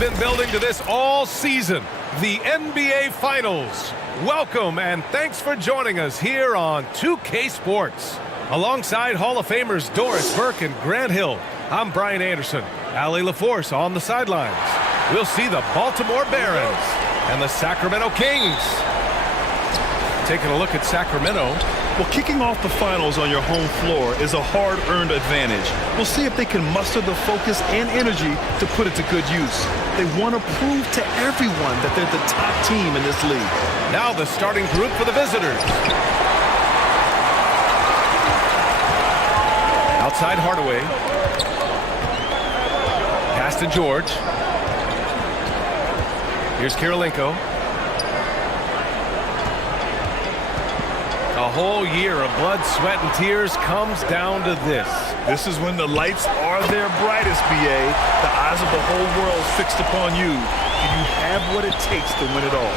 been building to this all season, the NBA Finals. Welcome and thanks for joining us here on 2K Sports. Alongside Hall of Famers Doris Burke and Grant Hill, I'm Brian Anderson. Allie LaForce on the sidelines. We'll see the Baltimore Barons and the Sacramento Kings. Taking a look at Sacramento. Well, kicking off the finals on your home floor is a hard-earned advantage. We'll see if they can muster the focus and energy to put it to good use. They want to prove to everyone that they're the top team in this league. Now the starting group for the visitors. Outside Hardaway. Pass to George. Here's Kirilenko. A whole year of blood, sweat, and tears comes down to this. This is when the lights are their brightest, BA. The eyes of the whole world fixed upon you. Do you have what it takes to win it all?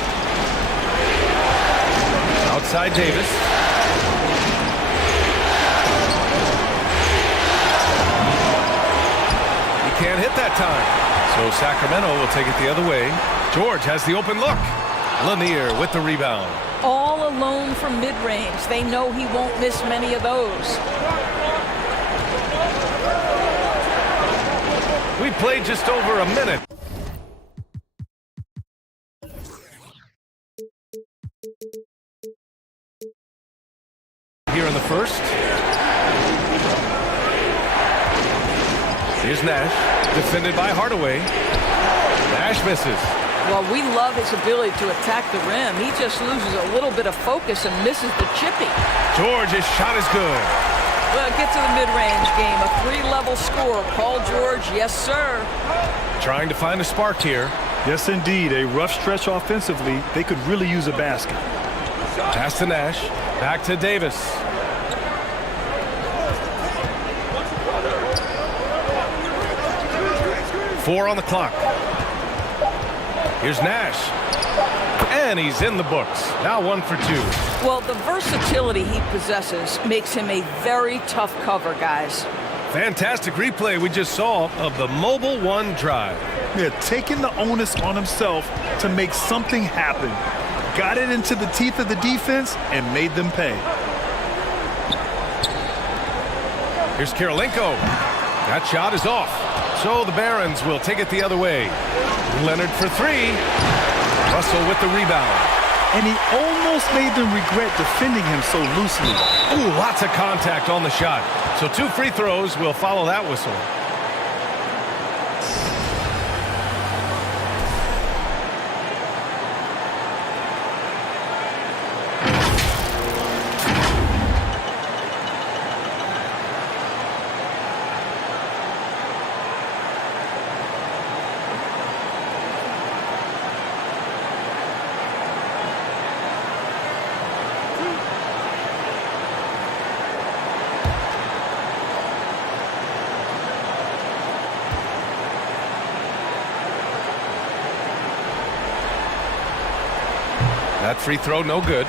Outside Davis. He can't hit that time. So Sacramento will take it the other way. George has the open look. Lanier with the rebound. All alone from mid-range. They know he won't miss many of those. We played just over a minute. Here in the first. Here's Nash, defended by Hardaway. Nash misses. Well, we love his ability to attack the rim. He just loses a little bit of focus and misses the chippy. George's shot is good. Well, get to the mid-range game. A three-level score. Paul George, yes, sir. Trying to find a spark here. Yes, indeed. A rough stretch offensively. They could really use a basket. Pass to Nash. Back to Davis. Four on the clock. Here's Nash. And he's in the books. Now 1 for 2. Well, the versatility he possesses makes him a very tough cover, guys. Fantastic replay we just saw of the Mobile One drive. Yeah, taking the onus on himself to make something happen. Got it into the teeth of the defense and made them pay. Here's Kirilenko. That shot is off. So the Barons will take it the other way. Leonard for three. Russell with the rebound. And he almost made them regret defending him so loosely. Ooh, lots of contact on the shot. So 2 free throws will follow that whistle. That free throw, no good.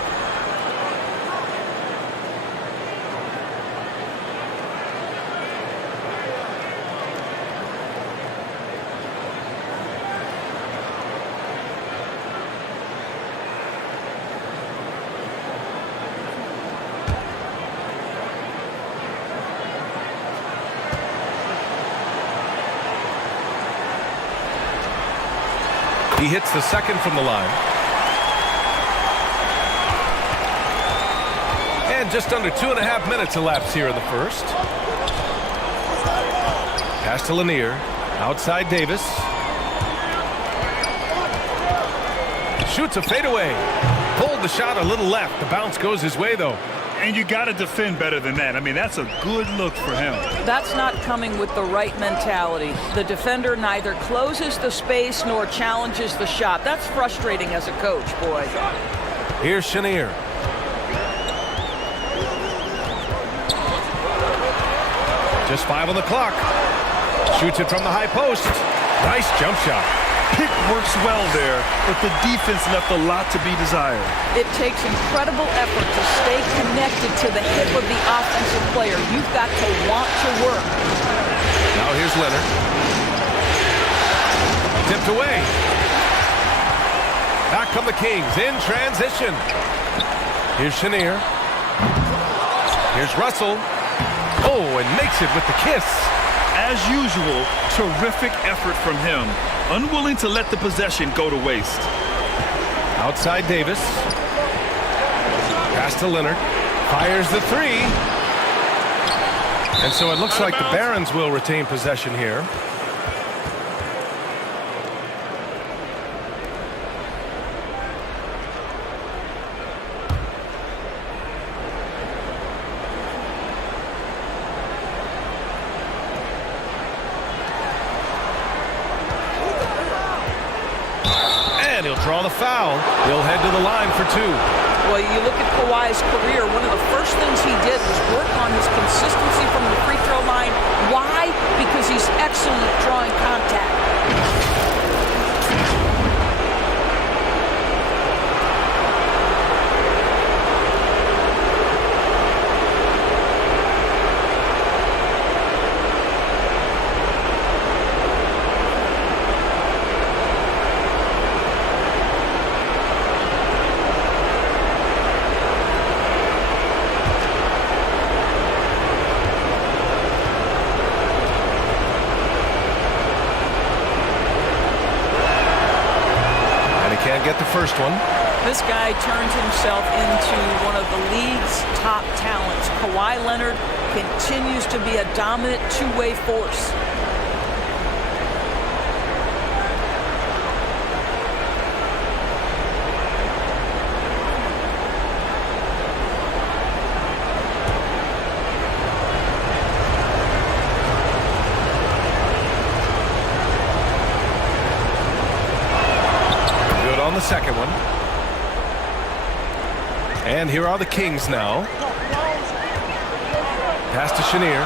He hits the second from the line. And just under 2.5 minutes elapsed here in the first. Pass to Lanier. Outside Davis. Shoots a fadeaway. Pulled the shot a little left. The bounce goes his way, though. And you got to defend better than that. I mean, that's a good look for him. That's not coming with the right mentality. The defender neither closes the space nor challenges the shot. That's frustrating as a coach, boy. Here's Chenier. Just 5 on the clock. Shoots it from the high post. Nice jump shot. Pick works well there, but the defense left a lot to be desired. It takes incredible effort to stay connected to the hip of the offensive player. You've got to want to work. Now here's Leonard. Tipped away. Back come the Kings in transition. Here's Chenier. Here's Russell. Oh, and makes it with the kiss. As usual, terrific effort from him. Unwilling to let the possession go to waste. Outside Davis. Pass to Leonard. Fires the three. And so it looks like the Barons will retain possession here. And he'll draw the foul. He'll head to the line for two. Well, you look at Kawhi's career, one of the first things he did was work on his consistency from the free throw line. Why? Because he's excellent at drawing contact. Can't get the first one. This guy turned himself into one of the league's top talents. Kawhi Leonard continues to be a dominant two-way force. On the second one. And here are the Kings now. Pass to Chenier.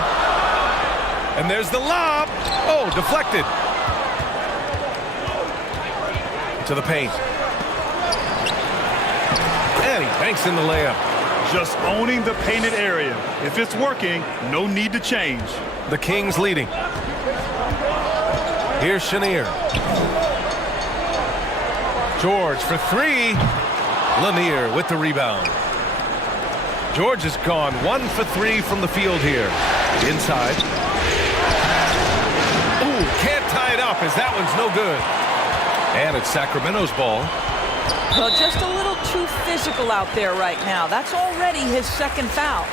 And there's the lob. Oh, deflected. To the paint. And he banks in the layup. Just owning the painted area. If it's working, no need to change. The Kings leading. Here's Chenier. George for three. Lanier with the rebound. George has gone 1 for 3 from the field here. Inside. Ooh, can't tie it up as that one's no good. And it's Sacramento's ball. Well, just a little too physical out there right now. That's already his second foul.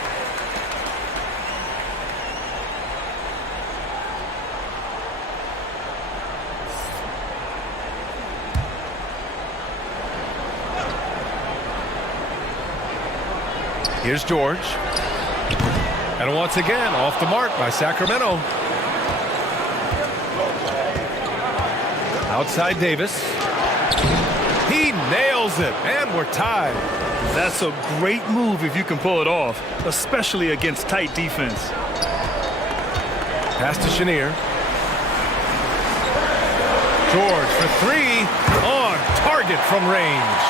Here's George. And once again, off the mark by Sacramento. Outside Davis. He nails it, and we're tied. That's a great move if you can pull it off, especially against tight defense. Pass to Chenier. George for three. On target from range.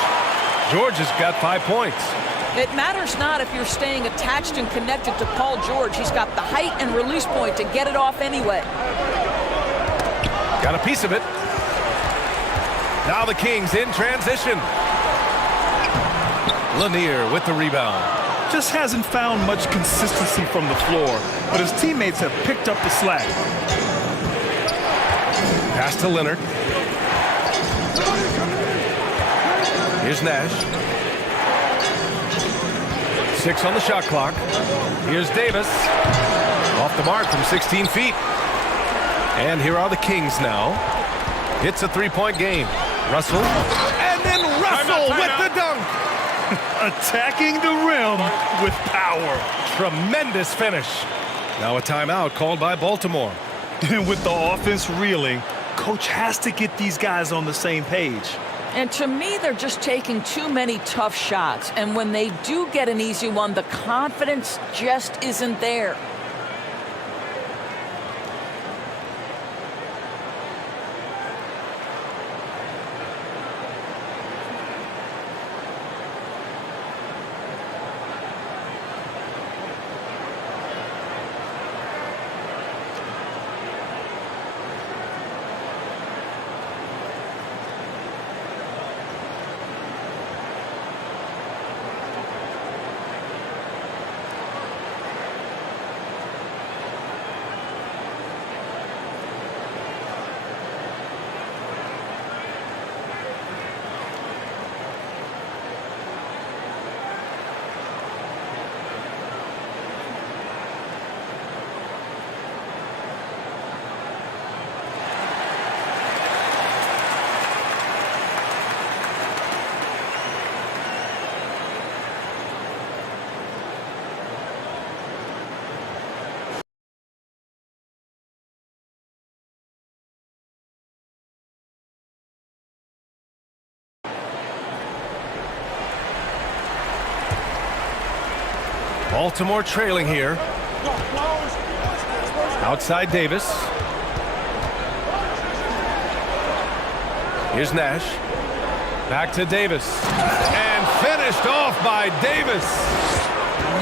George has got 5 points. It matters not if you're staying attached and connected to Paul George. He's got the height and release point to get it off anyway. Got a piece of it. Now the Kings in transition. Lanier with the rebound. Just hasn't found much consistency from the floor, but his teammates have picked up the slack. Pass to Leonard. Here's Nash. 6 on the shot clock. Here's Davis. Off the mark from 16 feet. And here are the Kings now. It's a 3-point game. Russell. And then Russell with the dunk. Attacking the rim with power. Tremendous finish. Now a timeout called by Baltimore. And with the offense reeling, coach has to get these guys on the same page. And to me, they're just taking too many tough shots. And when they do get an easy one, the confidence just isn't there. Baltimore trailing here. Outside Davis. Here's Nash. Back to Davis. And finished off by Davis.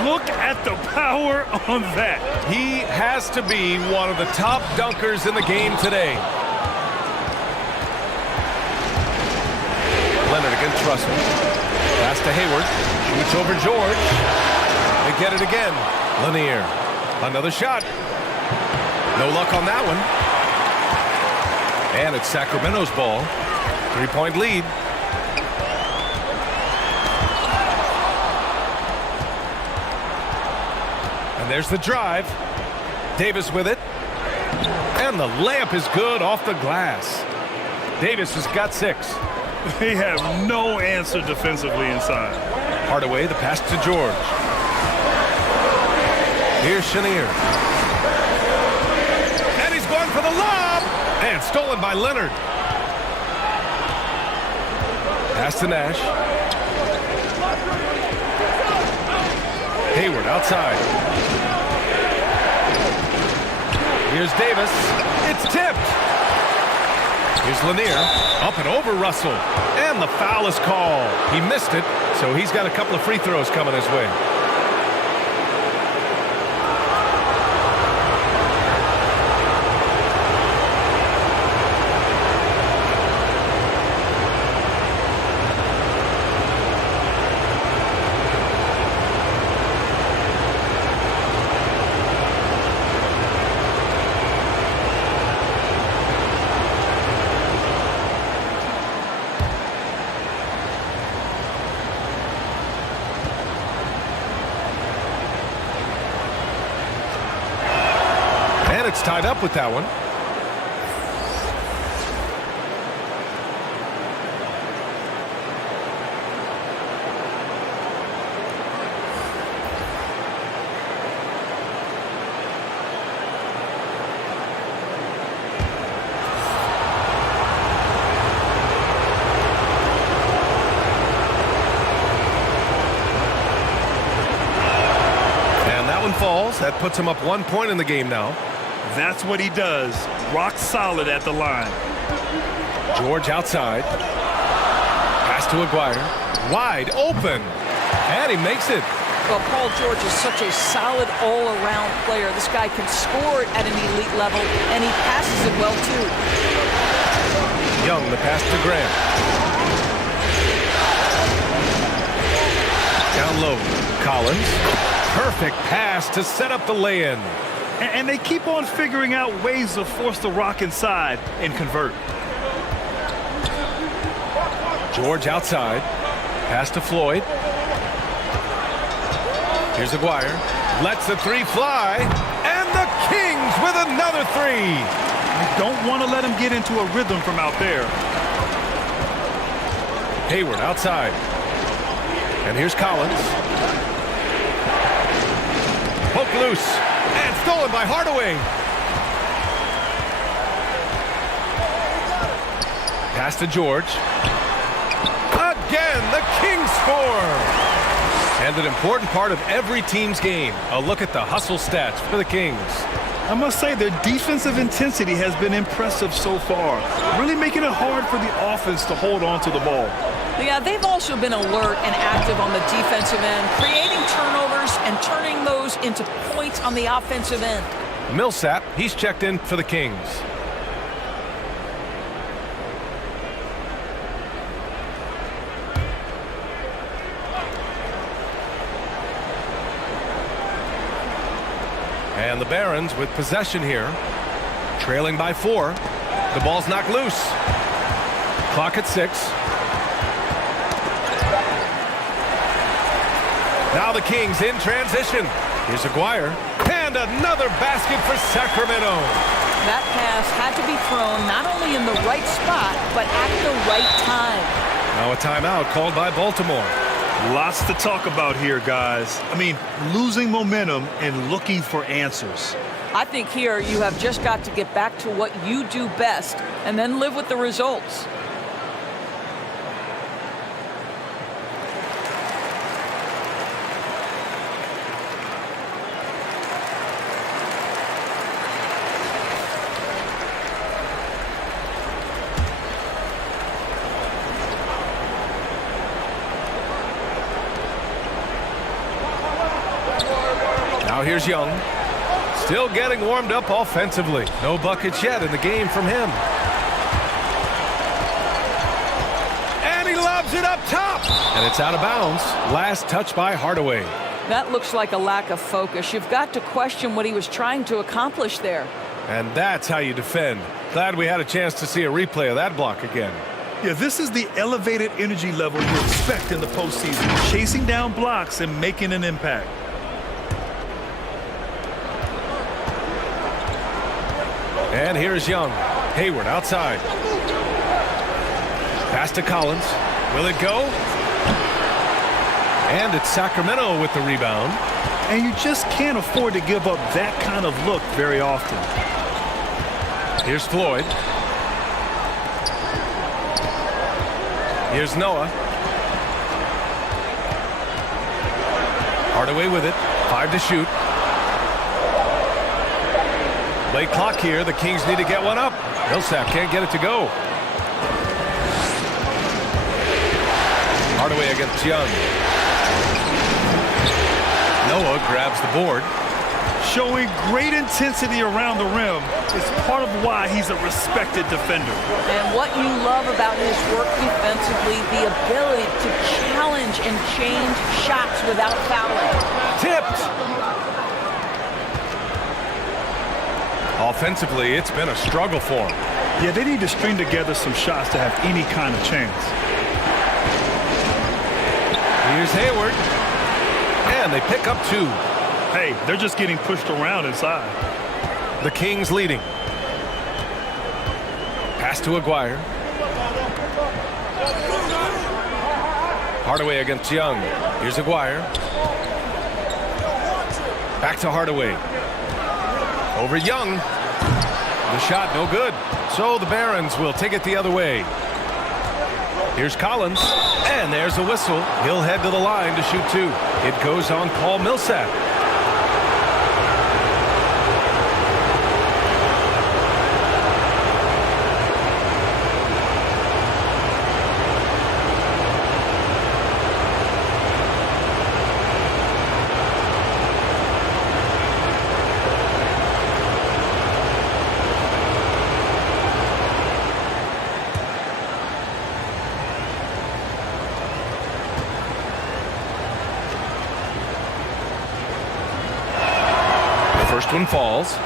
Look at the power on that. He has to be one of the top dunkers in the game today. Leonard against Russell. Pass to Hayward. Shoots over George. They get it again. Lanier. Another shot. No luck on that one. And it's Sacramento's ball. 3-point lead. And there's the drive. Davis with it. And the layup is good off the glass. Davis has got 6. They have no answer defensively inside. Hardaway, the pass to George. Here's Chenier. And he's going for the lob. And stolen by Leonard. Pass to Nash. Hayward outside. Here's Davis. It's tipped. Here's Lanier. Up and over Russell. And the foul is called. He missed it, so he's got a couple of free throws coming his way. It's tied up with that one. And that one falls. That puts him up 1 point in the game now. That's what he does. Rock solid at the line. George outside. Pass to Aguirre. Wide open. And he makes it. Well, Paul George is such a solid all-around player. This guy can score at an elite level, and he passes it well, too. Young, the pass to Grant. Down low. Collins. Perfect pass to set up the lay-in. And they keep on figuring out ways to force the Rock inside and convert. George outside. Pass to Floyd. Here's Aguirre. Lets the three fly. And the Kings with another three. You don't want to let him get into a rhythm from out there. Hayward outside. And here's Collins. Poke loose. And stolen by Hardaway. Pass to George. Again, the Kings score. And an important part of every team's game. A look at the hustle stats for the Kings. I must say their defensive intensity has been impressive so far. Really making it hard for the offense to hold on to the ball. Yeah, they've also been alert and active on the defensive end, creating turnovers and turning those into points on the offensive end. Millsap, he's checked in for the Kings. And the Barons with possession here, trailing by 4. The ball's knocked loose. Clock at 6. Now the Kings in transition. Here's Aguirre. And another basket for Sacramento. That pass had to be thrown not only in the right spot, but at the right time. Now a timeout called by Baltimore. Lots to talk about here, guys. I mean, losing momentum and looking for answers. I think here you have just got to get back to what you do best and then live with the results. Now here's Young. Still getting warmed up offensively. No buckets yet in the game from him. And he lobs it up top. And it's out of bounds. Last touch by Hardaway. That looks like a lack of focus. You've got to question what he was trying to accomplish there. And that's how you defend. Glad we had a chance to see a replay of that block again. Yeah, this is the elevated energy level you expect in the postseason. Chasing down blocks and making an impact. And here's Young. Hayward outside. Pass to Collins. Will it go? And it's Sacramento with the rebound. And you just can't afford to give up that kind of look very often. Here's Floyd. Here's Noah. Hardaway with it. 5 to shoot. Late clock here. The Kings need to get one up. Millsap can't get it to go. Hardaway against Young. Noah grabs the board. Showing great intensity around the rim is part of why he's a respected defender. And what you love about his work defensively, the ability to challenge and change shots without fouling. Tipped. Offensively, it's been a struggle for him. Yeah, they need to string together some shots to have any kind of chance. Here's Hayward. And they pick up 2. Hey, they're just getting pushed around inside. The Kings leading. Pass to Aguirre. Hardaway against Young. Here's Aguirre. Back to Hardaway. Over Young. The shot no good. So the Barons will take it the other way. Here's Collins. And there's a whistle. He'll head to the line to shoot 2. It goes on Paul Millsap. First one falls.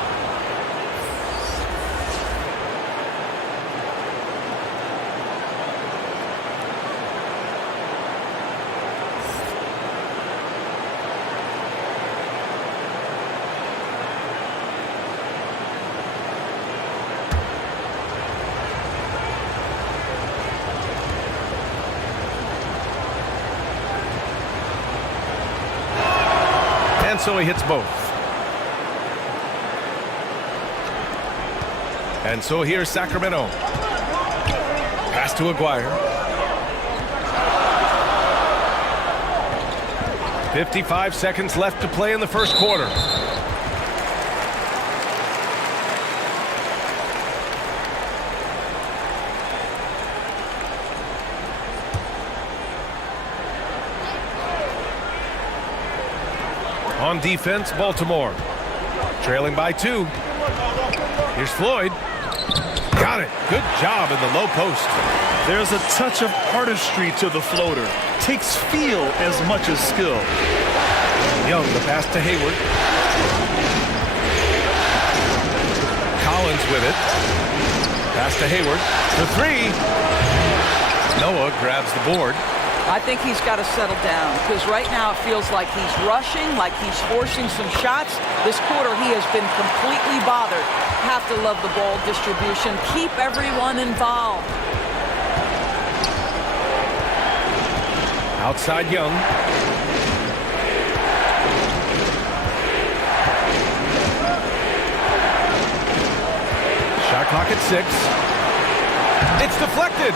And so he hits both. And so here's Sacramento. Pass to Aguirre. 55 seconds left to play in the first quarter. On defense, Baltimore. Trailing by 2. Here's Floyd. Got it. Good job in the low post. There's a touch of artistry to the floater. Takes feel as much as skill. Young, the pass to Hayward. Collins with it. Pass to Hayward. The 3. Noah grabs the board. I think he's got to settle down because right now it feels like he's rushing, like he's forcing some shots. This quarter he has been completely bothered. Have to love the ball distribution. Keep everyone involved. Outside Young. Shot clock at 6. It's deflected.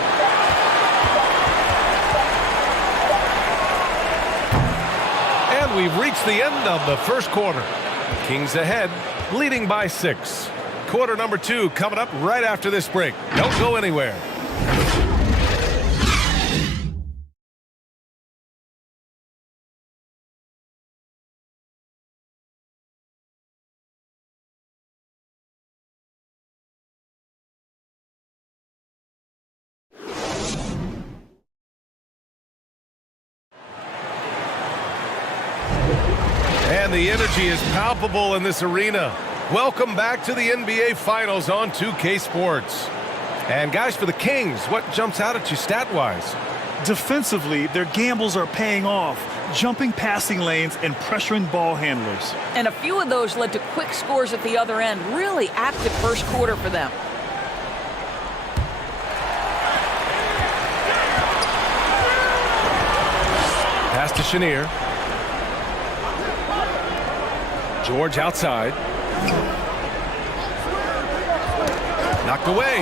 And we've reached the end of the first quarter. Kings ahead, leading by 6. Quarter number 2 coming up right after this break. Don't go anywhere. And the energy is palpable in this arena. Welcome back to the NBA Finals on 2K Sports. And guys, for the Kings, what jumps out at you stat-wise? Defensively, their gambles are paying off, jumping passing lanes and pressuring ball handlers. And a few of those led to quick scores at the other end. Really active first quarter for them. Pass to Chenier. George outside. Knocked away.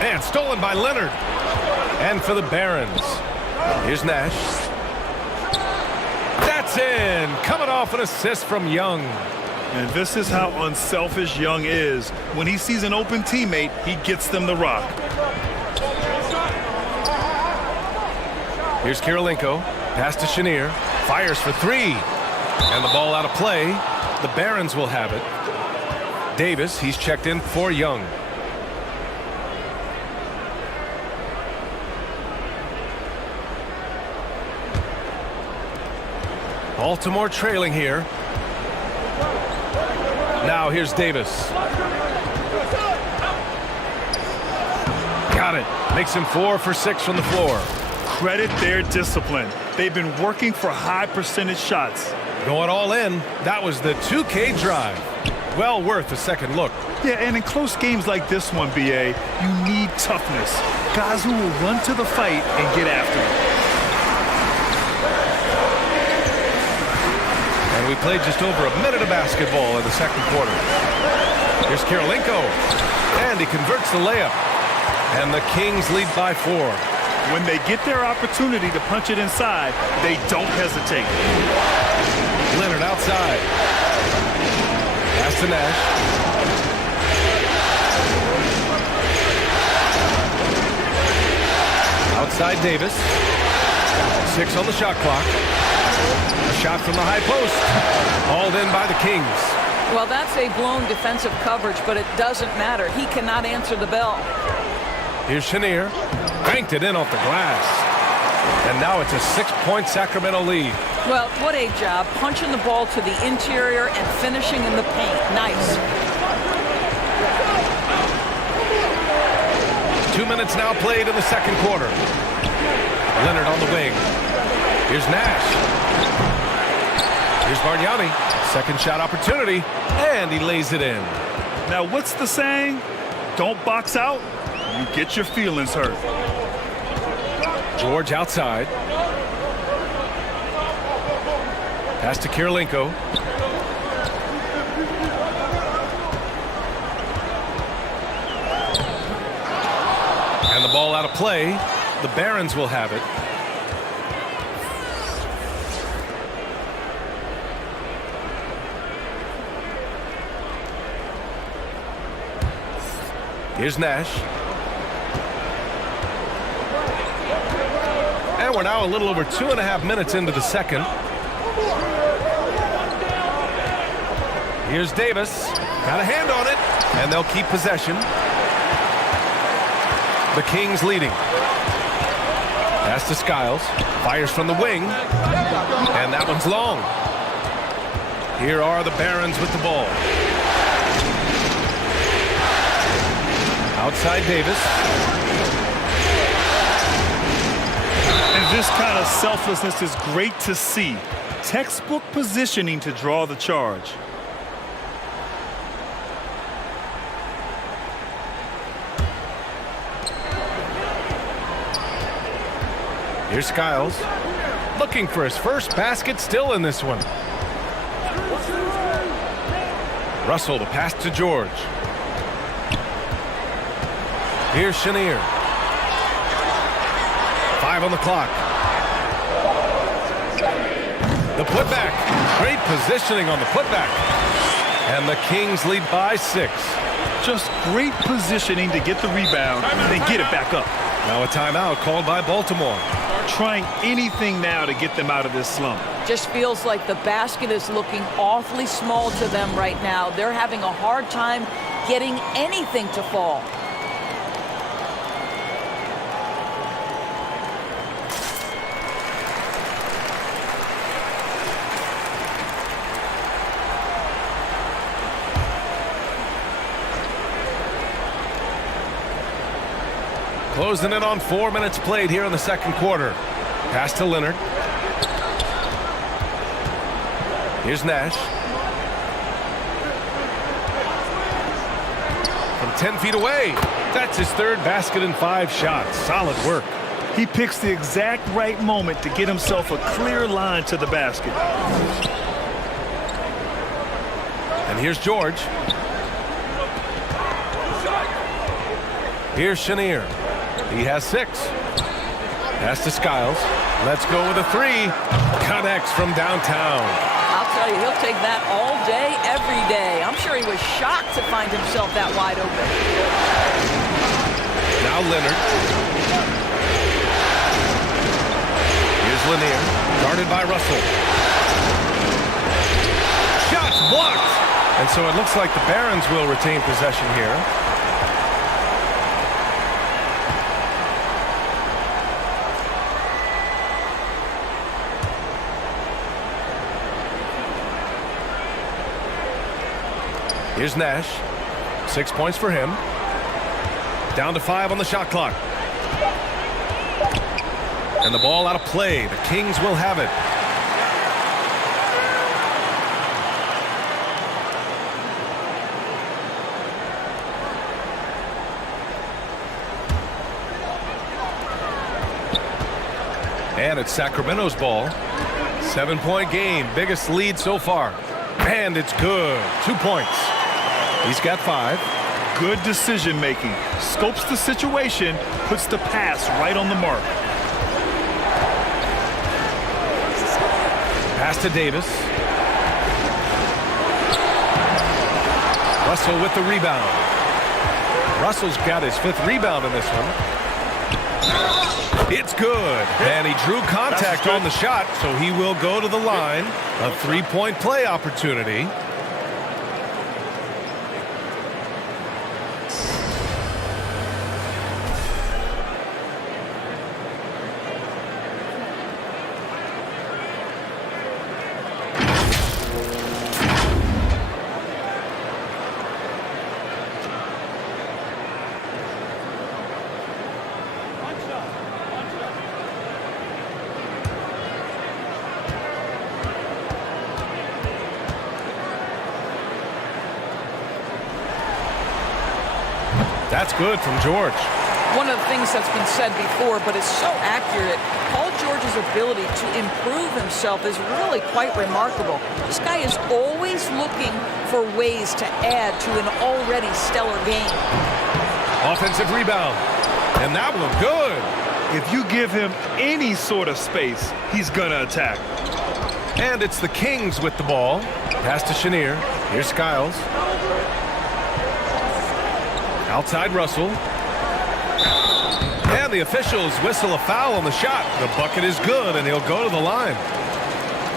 And stolen by Leonard. And for the Barons, here's Nash. That's in. Coming off an assist from Young. And this is how unselfish Young is. When he sees an open teammate, he gets them the rock. Here's Kirilenko. Pass to Chenier. Fires for three. And the ball out of play. The Barons will have it. Davis, he's checked in for Young. Baltimore trailing here. Now here's Davis. Got it. Makes him 4 for 6 from the floor. Credit their discipline. They've been working for high percentage shots. Going all in. That was the 2K drive. Well worth a second look. Yeah, and in close games like this one, BA, you need toughness. Guys who will run to the fight and get after it. And we played just over a minute of basketball in the second quarter. Here's Kirilenko. And he converts the layup. And the Kings lead by 4. When they get their opportunity to punch it inside, they don't hesitate. Leonard outside. Pass to Nash. Outside Davis. 6 on the shot clock. A shot from the high post. Hauled in by the Kings. Well, that's a blown defensive coverage, but it doesn't matter. He cannot answer the bell. Here's Chenier. Banked it in off the glass. And now it's a 6-point Sacramento lead. Well, what a job. Punching the ball to the interior and finishing in the paint. Nice. 2 minutes now played in the second quarter. Leonard on the wing. Here's Nash. Here's Bargnani. Second shot opportunity. And he lays it in. Now, what's the saying? Don't box out. You get your feelings hurt. George outside. Pass to Kirilenko. And the ball out of play. The Barons will have it. Here's Nash. And we're now a little over 2.5 minutes into the second. Here's Davis. Got a hand on it. And they'll keep possession. The Kings leading. Pass to Skiles. Fires from the wing. And that one's long. Here are the Barons with the ball. Outside Davis. And this kind of selflessness is great to see. Textbook positioning to draw the charge. Here's Skiles. Looking for his first basket, still in this one. Russell, the pass to George. Here's Chenier. 5 on the clock. The putback. Great positioning on the putback. And the Kings lead by 6. Just great positioning to get the rebound and get it back up. Now a timeout called by Baltimore. Trying anything now to get them out of this slump. Just feels like the basket is looking awfully small to them right now. They're having a hard time getting anything to fall. Closing in on 4 minutes played here in the second quarter. Pass to Leonard. Here's Nash. From 10 feet away. That's his third basket in 5 shots. Solid work. He picks the exact right moment to get himself a clear line to the basket. And here's George. Here's Chenier. He has 6. Pass to Skiles. Let's go with a 3. Connects from downtown. I'll tell you, he'll take that all day, every day. I'm sure he was shocked to find himself that wide open. Now Leonard. Here's Lanier. Guarded by Russell. Shots blocked. And so it looks like the Barons will retain possession here. Here's Nash. 6 points for him. Down to 5 on the shot clock. And the ball out of play. The Kings will have it. And it's Sacramento's ball. 7-point game. Biggest lead so far. And it's good. 2 points. He's got 5. Good decision making. Scopes the situation, puts the pass right on the mark. Pass to Davis. Russell with the rebound. Russell's got his 5th rebound in this one. It's good. And he drew contact on the shot, so he will go to the line. A 3-point play opportunity. That's good from George. One of the things that's been said before, but it's so accurate, Paul George's ability to improve himself is really quite remarkable. This guy is always looking for ways to add to an already stellar game. Offensive rebound. And that one good. If you give him any sort of space, he's going to attack. And it's the Kings with the ball. Pass to Chenier. Here's Skiles. Outside Russell. And the officials whistle a foul on the shot. The bucket is good, and he'll go to the line.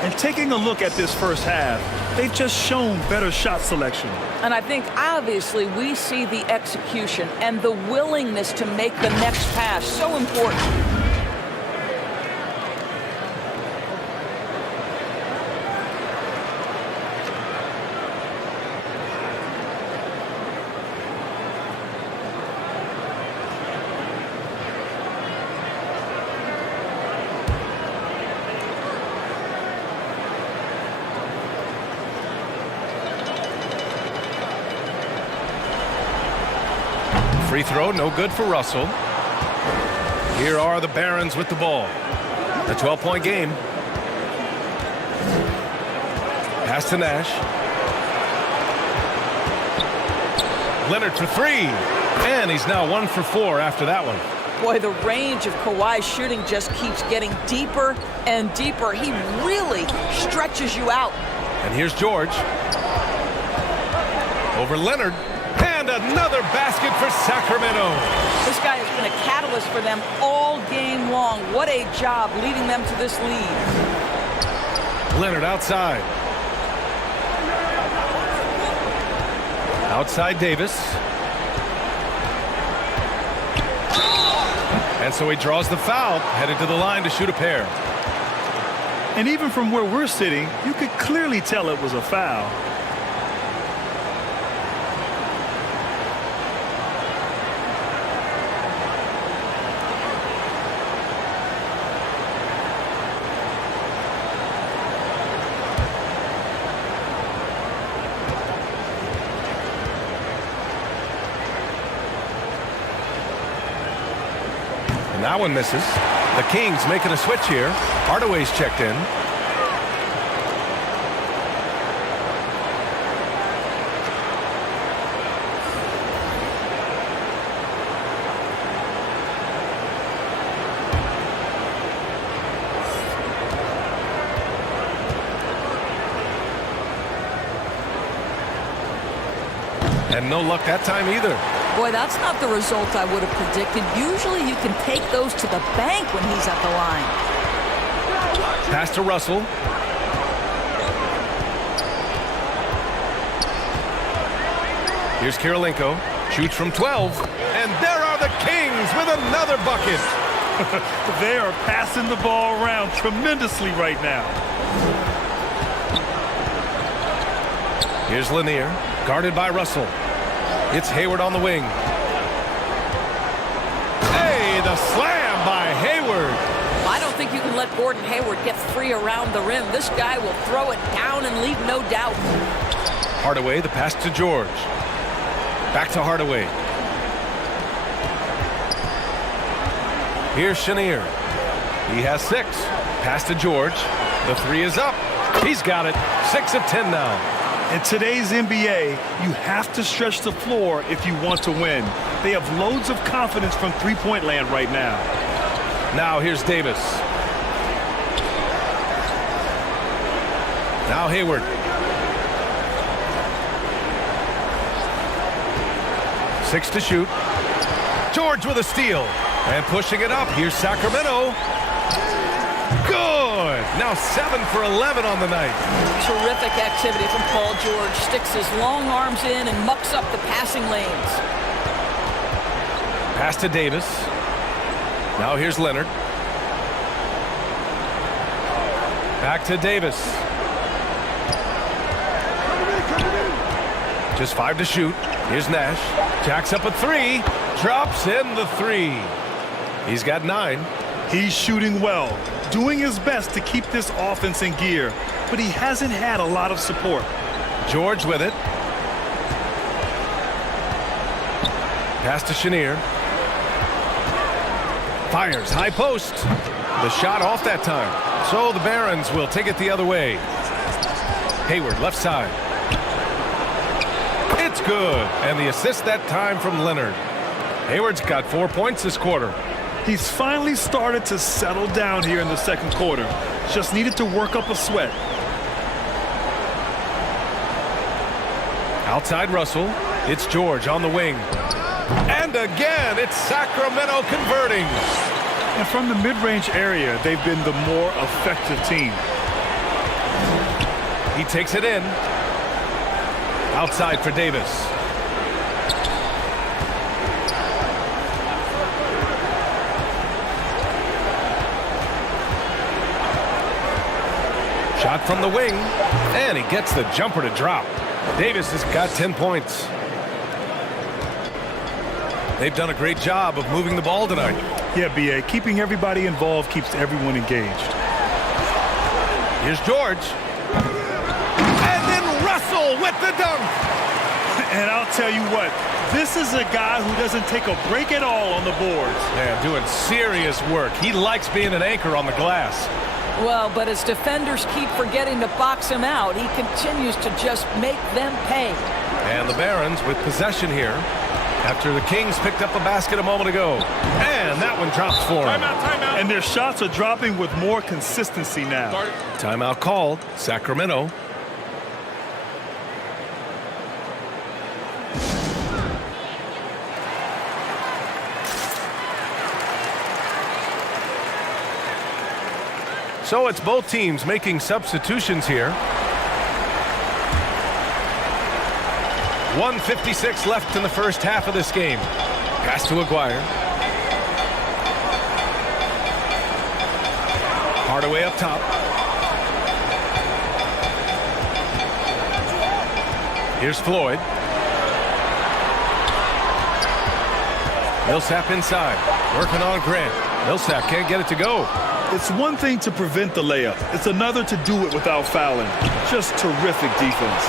And taking a look at this first half, they've just shown better shot selection. And I think, obviously, we see the execution and the willingness to make the next pass so important. Free throw, no good for Russell. Here are the Barons with the ball. A 12-point game. Pass to Nash. Leonard for 3. And he's now 1 for 4 after that one. Boy, the range of Kawhi's shooting just keeps getting deeper and deeper. He really stretches you out. And here's George. Over Leonard. And another basket for Sacramento. This guy has been a catalyst for them all game long. What a job leading them to this lead. Leonard outside. Outside Davis. And so he draws the foul, headed to the line to shoot a pair. And even from where we're sitting, you could clearly tell it was a foul. And that one misses. The Kings making a switch here. Hardaway's checked in. And no luck that time either. Boy, that's not the result I would have predicted. Usually you can take those to the bank when he's at the line. Pass to Russell. Here's Kirilenko. Shoots from 12. And there are the Kings with another bucket. They are passing the ball around tremendously right now. Here's Lanier, guarded by Russell. It's Hayward on the wing. Hey, the slam by Hayward. I don't think you can let Gordon Hayward get free around the rim. This guy will throw it down and leave no doubt. Hardaway, the pass to George. Back to Hardaway. Here's Chenier. He has 6. Pass to George. The 3 is up. He's got it. 6 of 10 now. In today's NBA, you have to stretch the floor if you want to win. They have loads of confidence from three-point land right now. Now here's Davis. Now Hayward. Six to shoot. George with a steal. And pushing it up. Here's Sacramento. Good. Now 7 for 11 on the night. Terrific activity from Paul George. Sticks his long arms in and mucks up the passing lanes. Pass to Davis. Now here's Leonard. Back to Davis. Just 5 to shoot. Here's Nash. Jacks up a 3. Drops in the 3. He's got 9. He's shooting well, doing his best to keep this offense in gear, but he hasn't had a lot of support. George with it. Pass to Chenier. Fires, high post. The shot off that time. So the Barons will take it the other way. Hayward, left side. It's good. And the assist that time from Leonard. Hayward's got 4 points this quarter. He's finally started to settle down here in the second quarter. Just needed to work up a sweat. Outside Russell. It's George on the wing. And again, it's Sacramento converting. And from the mid-range area, they've been the more effective team. He takes it in. Outside for Davis. Shot from the wing, and he gets the jumper to drop. Davis has got 10 points. They've done a great job of moving the ball tonight. Yeah, B.A., keeping everybody involved keeps everyone engaged. Here's George. And then Russell with the dunk. And I'll tell you what, this is a guy who doesn't take a break at all on the boards. Yeah, doing serious work. He likes being an anchor on the glass. Well, but as defenders keep forgetting to box him out, he continues to just make them pay. And the Barons with possession here after the Kings picked up a basket a moment ago. And that one drops for him. Timeout. And their shots are dropping with more consistency now. Timeout called. Sacramento. So it's both teams making substitutions here. 1:56 left in the first half of this game. Pass to Aguirre. Hardaway up top. Here's Floyd. Millsap inside. Working on Grant. Millsap can't get it to go. It's one thing to prevent the layup. It's another to do it without fouling. Just terrific defense.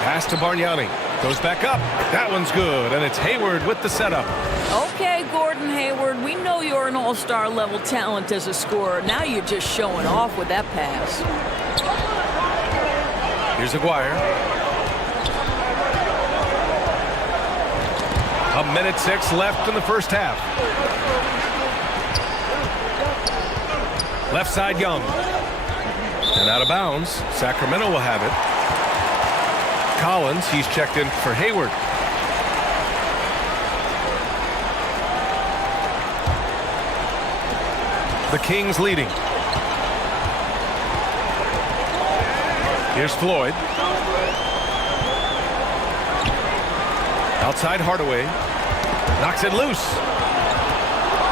Pass to Bargnani. Goes back up. That one's good, and it's Hayward with the setup. Okay, Gordon Hayward, we know you're an all-star level talent as a scorer. Now you're just showing off with that pass. Here's Aguirre. 1:06 left in the first half. Left side Young. And out of bounds. Sacramento will have it. Collins, he's checked in for Hayward. The Kings leading. Here's Floyd. Outside Hardaway. Knocks it loose.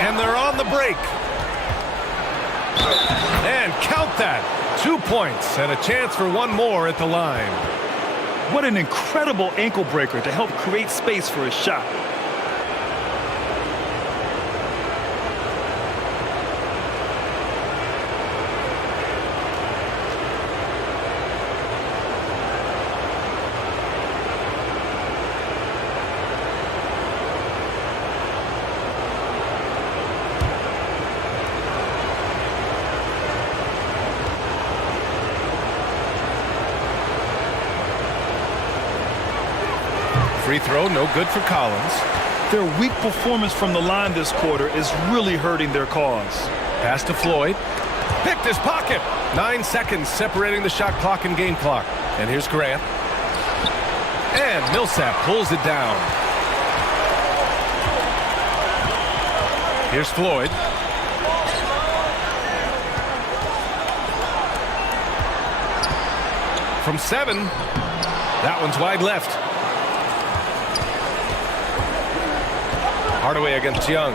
And they're on the break. And count that. 2 points and a chance for one more at the line. What an incredible ankle breaker to help create space for a shot. Free throw, no good for Collins. Their weak performance from the line this quarter is really hurting their cause. Pass to Floyd. Picked his pocket. 9 seconds separating the shot clock and game clock. And here's Grant. And Millsap pulls it down. Here's Floyd. From 7. That one's wide left. Hardaway against Young.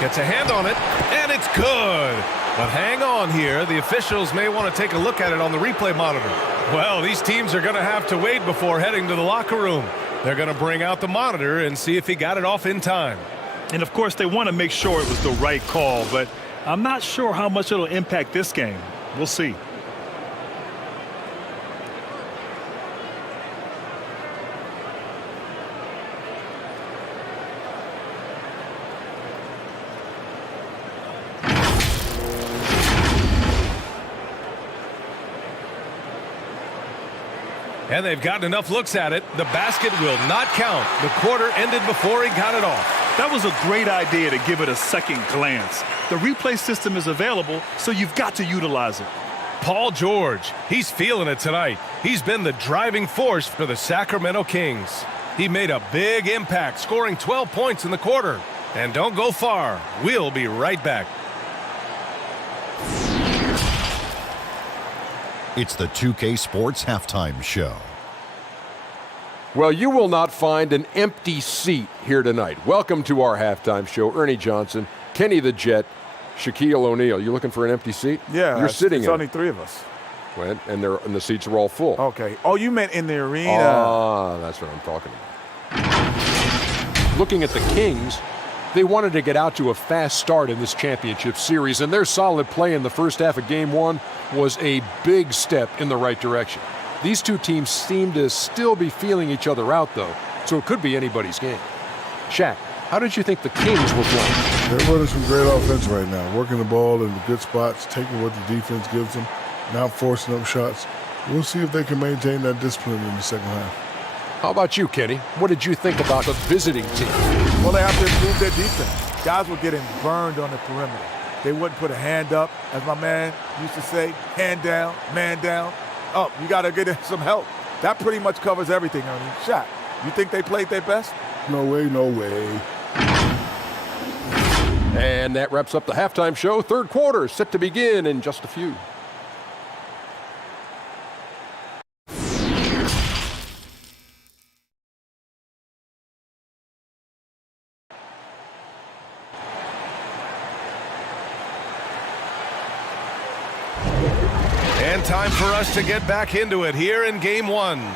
Gets a hand on it, and it's good. But hang on here. The officials may want to take a look at it on the replay monitor. Well, these teams are going to have to wait before heading to the locker room. They're going to bring out the monitor and see if he got it off in time. And, of course, they want to make sure it was the right call, but I'm not sure how much it'll impact this game. We'll see. And they've gotten enough looks at it. The basket will not count. The quarter ended before he got it off. That was a great idea to give it a second glance. The replay system is available, so you've got to utilize it. Paul George, he's feeling it tonight. He's been the driving force for the Sacramento Kings. He made a big impact, scoring 12 points in the quarter. And don't go far. We'll be right back. It's the 2K Sports Halftime Show. Well, you will not find an empty seat here tonight. Welcome to our halftime show. Ernie Johnson, Kenny the Jet, Shaquille O'Neal. You looking for an empty seat? Yeah, you're sitting it's in. only 3 of us. Well, and the seats are all full. Okay. Oh, you meant in the arena. Ah, that's what I'm talking about. Looking at the Kings, they wanted to get out to a fast start in this championship series, and their solid play in the first half of Game 1 was a big step in the right direction. These two teams seem to still be feeling each other out, though, so it could be anybody's game. Shaq, how did you think the Kings were playing? They're running some great offense right now, working the ball in the good spots, taking what the defense gives them, not forcing up shots. We'll see if they can maintain that discipline in the second half. How about you, Kenny? What did you think about the visiting team? Well, they have to improve their defense. Guys were getting burned on the perimeter. They wouldn't put a hand up, as my man used to say, hand down, man down. Up, you got to get some help. That pretty much covers everything, Ernie. Shaq, you think they played their best? No way, no way. And that wraps up the halftime show. Third quarter set to begin in just a few. And time for us to get back into it here in Game 1.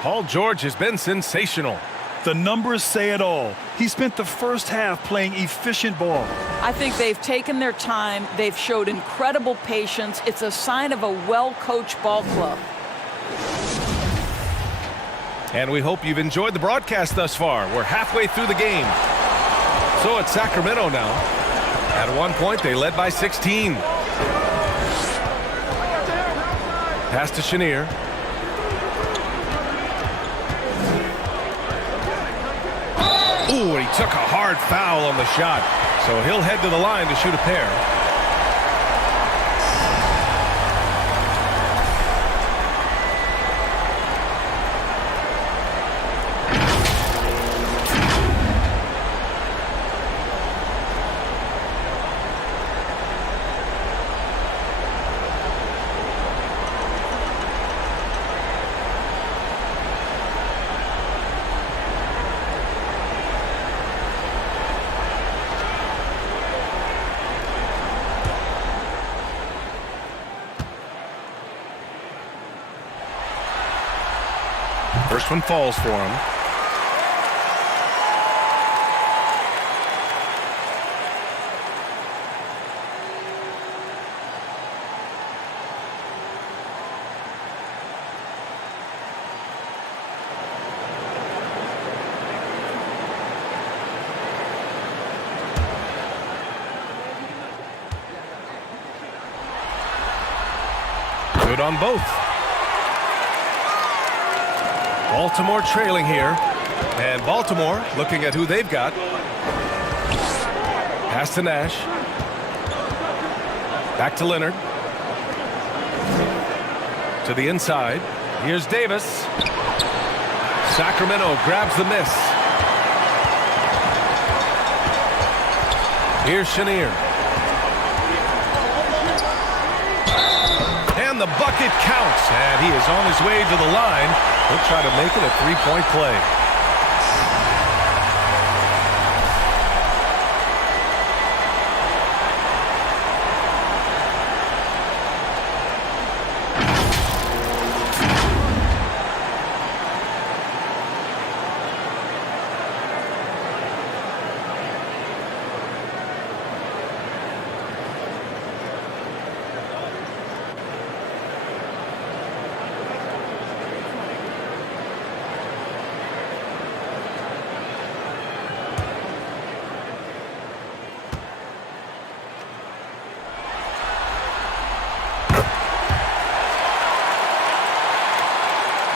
Paul George has been sensational. The numbers say it all. He spent the first half playing efficient ball. I think they've taken their time. They've showed incredible patience. It's a sign of a well-coached ball club. And we hope you've enjoyed the broadcast thus far. We're halfway through the game. So it's Sacramento now. At one point, they led by 16. Pass to Chenier. Ooh, and he took a hard foul on the shot. So he'll head to the line to shoot a pair. First one falls for him. Good on both. Baltimore trailing here, and Baltimore looking at who they've got. Pass to Nash. Back to Leonard. To the inside. Here's Davis. Sacramento grabs the miss. Here's Chenier. And the bucket counts, and he is on his way to the line. He'll try to make it a three-point play.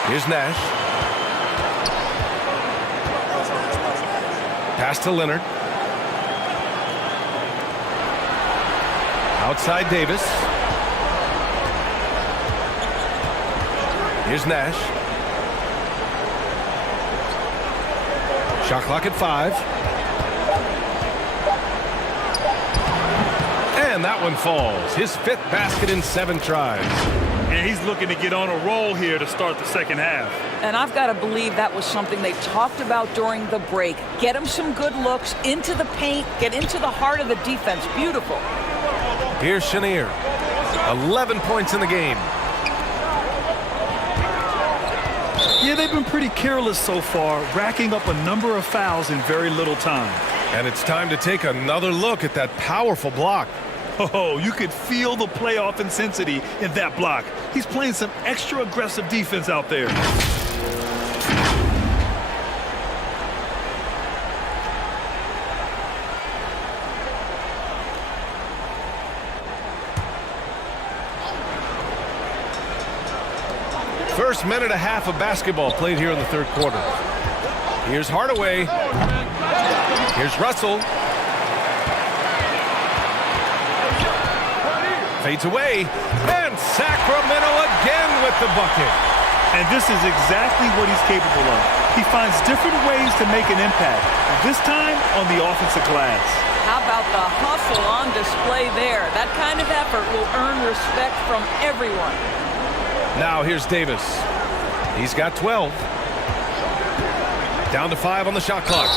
Here's Nash. Pass to Leonard. Outside Davis. Here's Nash. Shot clock at 5. And that one falls. His 5th basket in 7 tries. And he's looking to get on a roll here to start the second half. And I've got to believe that was something they talked about during the break. Get him some good looks into the paint, get into the heart of the defense. Beautiful. Here's Chenier. 11 points in the game. Yeah, they've been pretty careless so far, racking up a number of fouls in very little time. And it's time to take another look at that powerful block. Oh, you could feel the playoff intensity in that block. He's playing some extra aggressive defense out there. First minute and a half of basketball played here in the third quarter. Here's Hardaway. Here's Russell. Fades away, and Sacramento again with the bucket. And this is exactly what he's capable of. He finds different ways to make an impact, this time on the offensive glass. How about the hustle on display there? That kind of effort will earn respect from everyone. Now here's Davis. He's got 12. Down to 5 on the shot clock.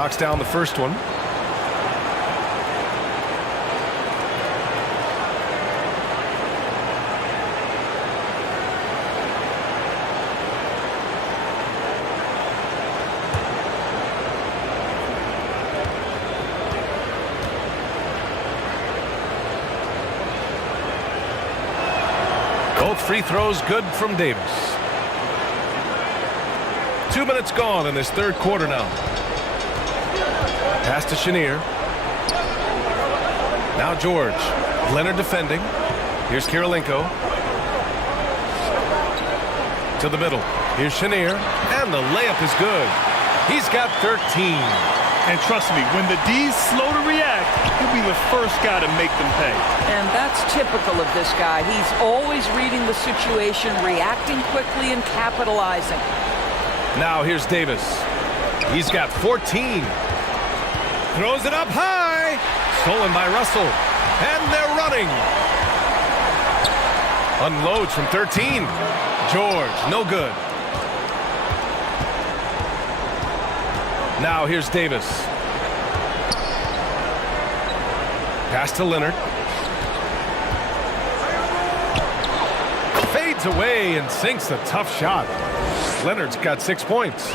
knocks down the first one. Both free throws good from Davis. 2 minutes gone in this third quarter now. Pass to Chenier. Now George. Leonard defending. Here's Kirilenko. To the middle. Here's Chenier. And the layup is good. He's got 13. And trust me, when the D's slow to react, he'll be the first guy to make them pay. And that's typical of this guy. He's always reading the situation, reacting quickly and capitalizing. Now here's Davis. He's got 14. Throws it up high. Stolen by Russell. And they're running. Unloads from 13. George, no good. Now here's Davis. Pass to Leonard. Fades away and sinks a tough shot. Leonard's got 6 points.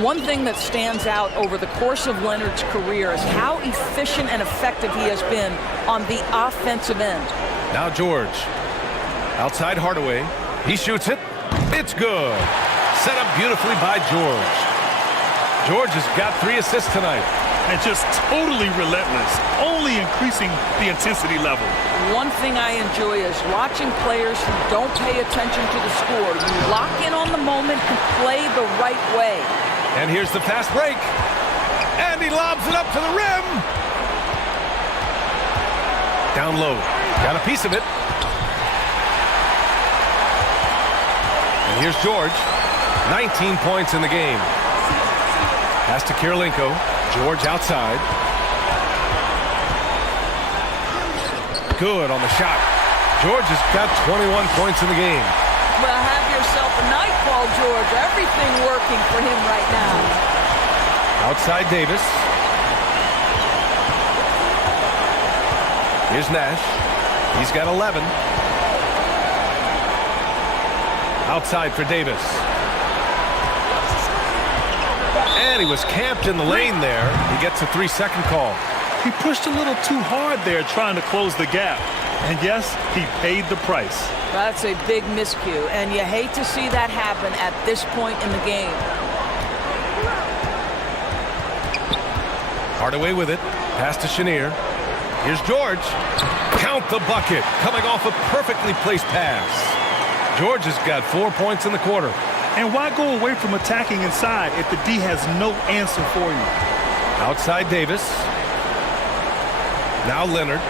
One thing that stands out over the course of Leonard's career is how efficient and effective he has been on the offensive end. Now George. Outside Hardaway. He shoots it. It's good. Set up beautifully by George. George has got 3 assists tonight. And just totally relentless, only increasing the intensity level. One thing I enjoy is watching players who don't pay attention to the score. You lock in on the moment and play the right way. And here's the fast break. And he lobs it up to the rim. Down low. Got a piece of it. And here's George. 19 points in the game. Pass to Kirilenko. George outside. Good on the shot. George has got 21 points in the game. Well, have yourself a night, Paul George. Everything working for him right now. Outside Davis. Here's Nash. He's got 11. Outside for Davis. And he was camped in the lane there. He gets a 3-second call. He pushed a little too hard there trying to close the gap. And yes, he paid the price. That's a big miscue, and you hate to see that happen at this point in the game. Hardaway with it. Pass to Chenier. Here's George. Count the bucket. Coming off a perfectly placed pass. George has got 4 points in the quarter. And why go away from attacking inside if the D has no answer for you? Outside Davis. Now Leonard.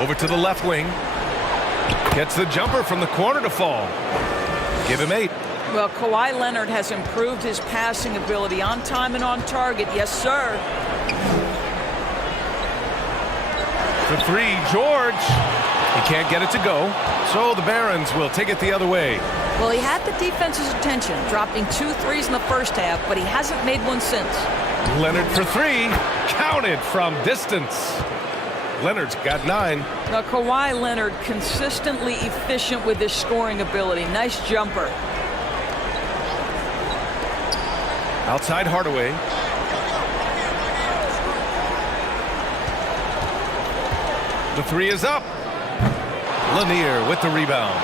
Over to the left wing. Gets the jumper from the corner to fall. Give him 8. Well, Kawhi Leonard has improved his passing ability on time and on target. Yes, sir. For 3, George. He can't get it to go, so the Barons will take it the other way. Well, he had the defense's attention, dropping 2 threes in the first half, but he hasn't made one since. Leonard for 3. Counted from distance. Leonard's got 9. Now, Kawhi Leonard consistently efficient with his scoring ability. Nice jumper. Outside Hardaway. The 3 is up. Lanier with the rebound.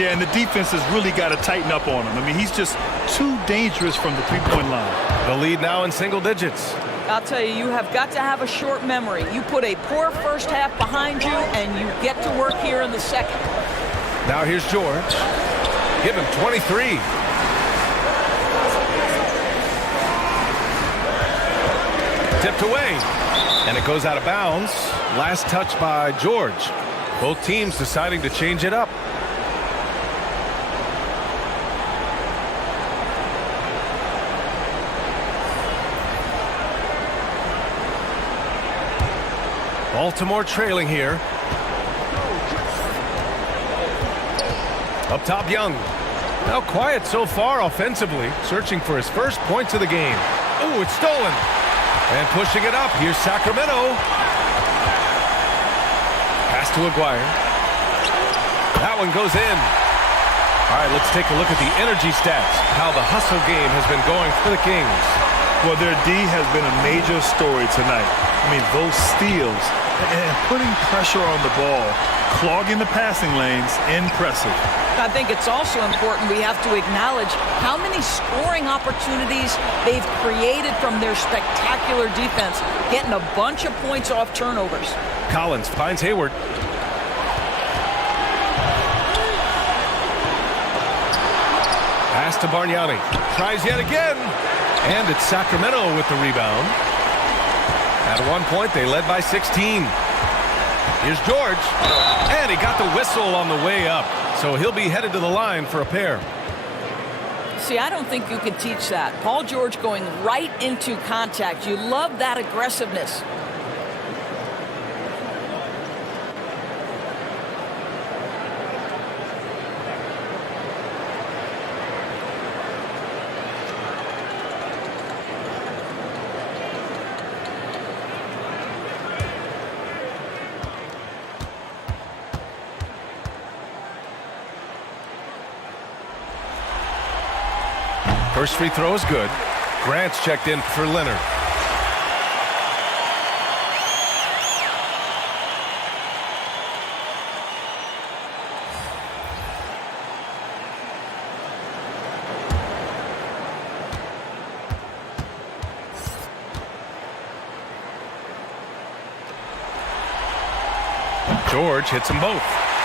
Yeah, and the defense has really got to tighten up on him. I mean, he's just too dangerous from the three-point line. The lead now in single digits. I'll tell you, you have got to have a short memory. You put a poor first half behind you, and you get to work here in the second. Now here's George. Give him 23. Tipped away, and it goes out of bounds. Last touch by George. Both teams deciding to change it up. Baltimore trailing here. Up top, Young. Now quiet so far offensively, searching for his first points of the game. Oh, it's stolen. And pushing it up. Here's Sacramento. Pass to Aguirre. That one goes in. All right, let's take a look at the energy stats, how the hustle game has been going for the Kings. Well, their D has been a major story tonight. I mean, those steals and putting pressure on the ball, clogging the passing lanes, impressive. I think it's also important we have to acknowledge how many scoring opportunities they've created from their spectacular defense, getting a bunch of points off turnovers. Collins finds Hayward. Pass to Bargnani. Tries yet again. And it's Sacramento with the rebound. At one point, they led by 16. Here's George. And he got the whistle on the way up. So he'll be headed to the line for a pair. See, I don't think you can teach that. Paul George going right into contact. You love that aggressiveness. First free throw is good. Grant's checked in for Leonard. George hits them both.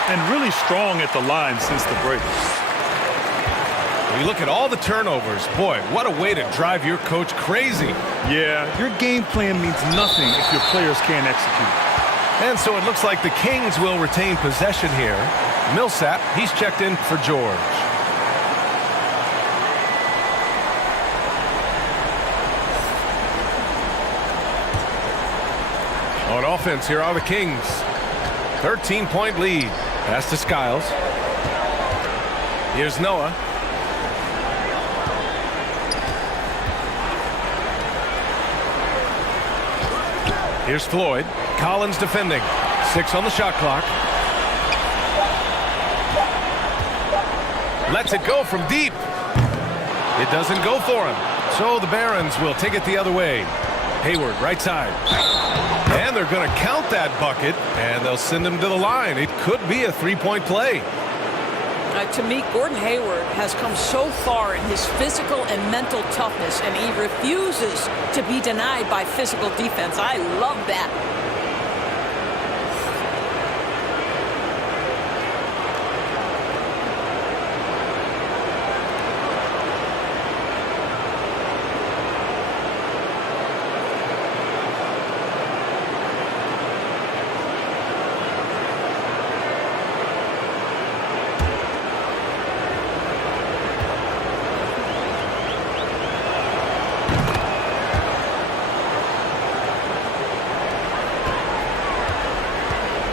And really strong at the line since the break. You look at all the turnovers. Boy, what a way to drive your coach crazy. Yeah, your game plan means nothing if your players can't execute. And so it looks like the Kings will retain possession here. Millsap, he's checked in for George. On offense, here are the Kings. 13-point lead. Pass to Skiles. Here's Noah. Here's Floyd. Collins defending. 6 on the shot clock. Lets it go from deep. It doesn't go for him. So the Barons will take it the other way. Hayward, right side. And they're going to count that bucket, and they'll send him to the line. It could be a three-point play. To me, Gordon Hayward has come so far in his physical and mental toughness, and he refuses to be denied by physical defense. I love that.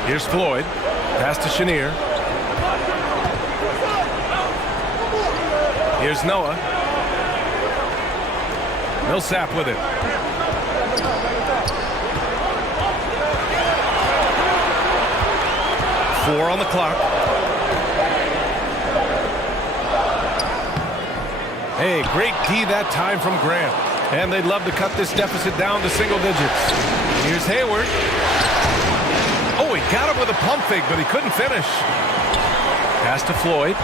Here's Floyd. Pass to Chenier. Here's Noah. Millsap with it. Four on the clock. Hey, great D that time from Grant. And they'd love to cut this deficit down to single digits. Here's Hayward. Oh, he got him with a pump fake, but he couldn't finish. Pass to Floyd.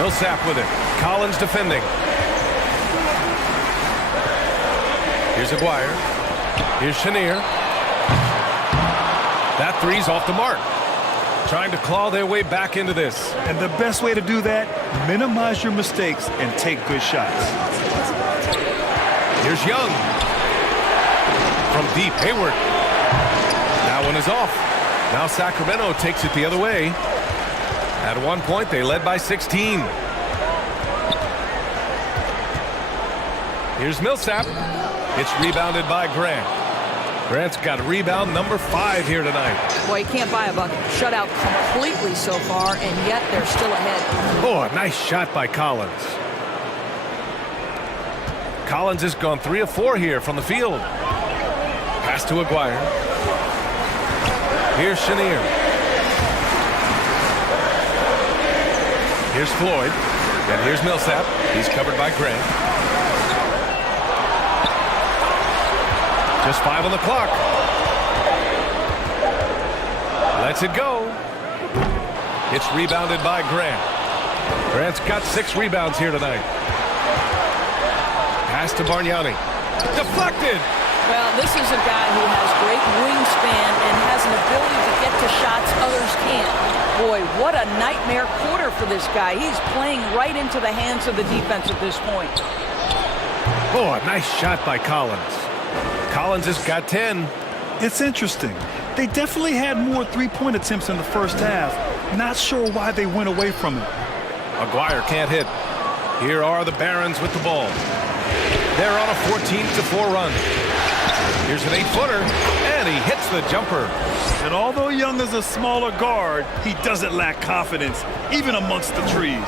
Millsap with it. Collins defending. Here's Aguirre. Here's Chenier. That three's off the mark. Trying to claw their way back into this. And the best way to do that, minimize your mistakes and take good shots. Here's Young. From deep, Hayward. That one is off. Now Sacramento takes it the other way. At one point, they led by 16. Here's Millsap. It's rebounded by Grant. Grant's got rebound number 5 here tonight. Boy, you can't buy a bucket. Shut out completely so far, and yet they're still ahead. Oh, a nice shot by Collins. Collins has gone 3 of 4 here from the field. Pass to Aguirre. Here's Chenier. Here's Floyd. And here's Millsap. He's covered by Grant. Just 5 on the clock. Lets it go. It's rebounded by Grant. Grant's got 6 rebounds here tonight. Pass to Bargnani. Deflected. Well, this is a guy who has great wingspan and has an ability to get to shots others can't. Boy, what a nightmare quarter for this guy. He's playing right into the hands of the defense at this point. Oh, a nice shot by Collins. Collins has got 10. It's interesting. They definitely had more three-point attempts in the first half. Not sure why they went away from it. Aguirre can't hit. Here are the Barons with the ball. They're on a 14-4 run. Here's an 8-footer, and he hits the jumper. And although Young is a smaller guard, he doesn't lack confidence, even amongst the trees.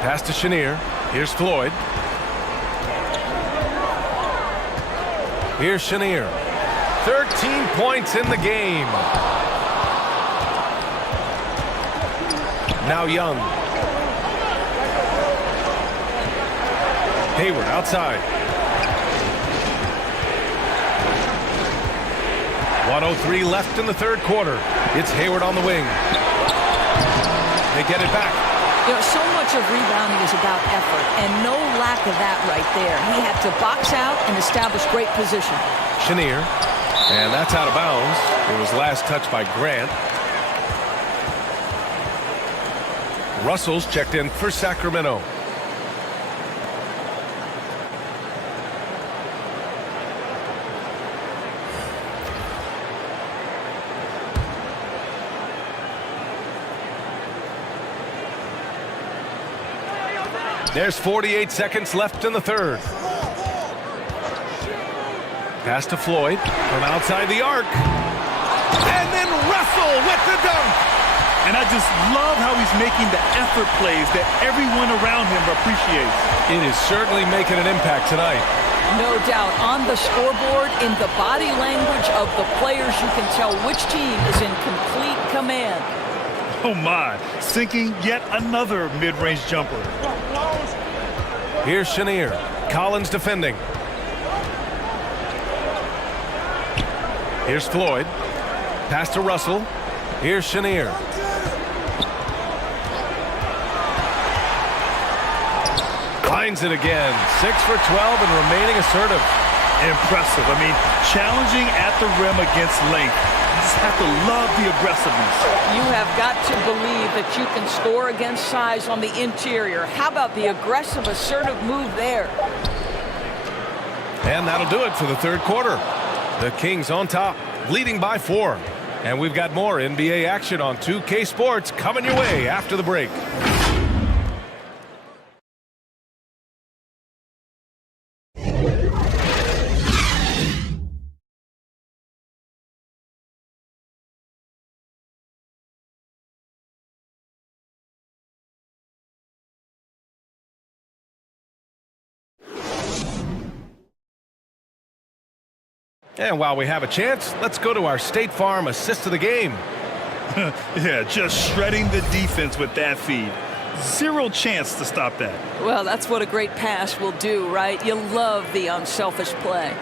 Pass to Chenier. Here's Floyd. Here's Chenier. 13 points in the game. Now Young. Hayward outside. 1:03 left in the third quarter. It's Hayward on the wing. They get it back. You know, so much of rebounding is about effort, and no lack of that right there. He had to box out and establish great position. Chenier. And that's out of bounds. It was last touched by Grant. Russell's checked in for Sacramento. There's 48 seconds left in the third. Pass to Floyd from outside the arc. And then Russell with the dunk. And I just love how he's making the effort plays that everyone around him appreciates. It is certainly making an impact tonight. No doubt. On the scoreboard, in the body language of the players, you can tell which team is in complete command. Oh my, sinking yet another mid-range jumper. Here's Chenier. Collins defending. Here's Floyd. Pass to Russell. Here's Chenier. Finds it again. 6 for 12 and remaining assertive. Impressive. I mean, challenging at the rim against length. You just have to love the aggressiveness. You have got to believe that you can score against size on the interior. How about the aggressive, assertive move there? And that'll do it for the third quarter. The Kings on top, leading by 4. And we've got more NBA action on 2K Sports coming your way after the break. And while we have a chance, let's go to our State Farm assist of the game. Yeah, just shredding the defense with that feed. Zero chance to stop that. Well, that's what a great pass will do, right? You love the unselfish play.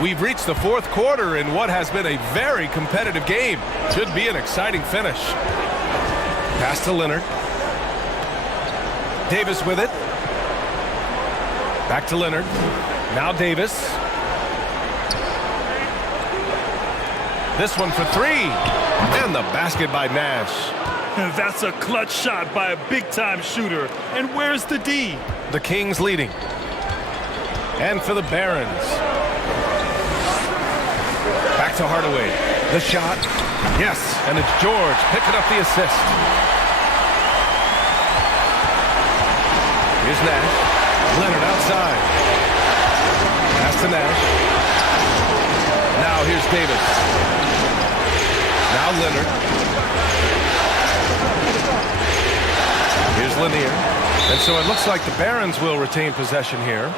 We've reached the fourth quarter in what has been a very competitive game. Should be an exciting finish. Pass to Leonard. Davis with it. Back to Leonard. Now Davis. This one for 3. And the basket by Nash. That's a clutch shot by a big-time shooter. And where's the D? The Kings leading. And for the Barons. Back to Hardaway. The shot. Yes, and it's George picking up the assist. Here's Nash. Leonard outside. Pass to Nash. Now here's Davis. Now Leonard. Here's Lanier. And so it looks like the Barons will retain possession here.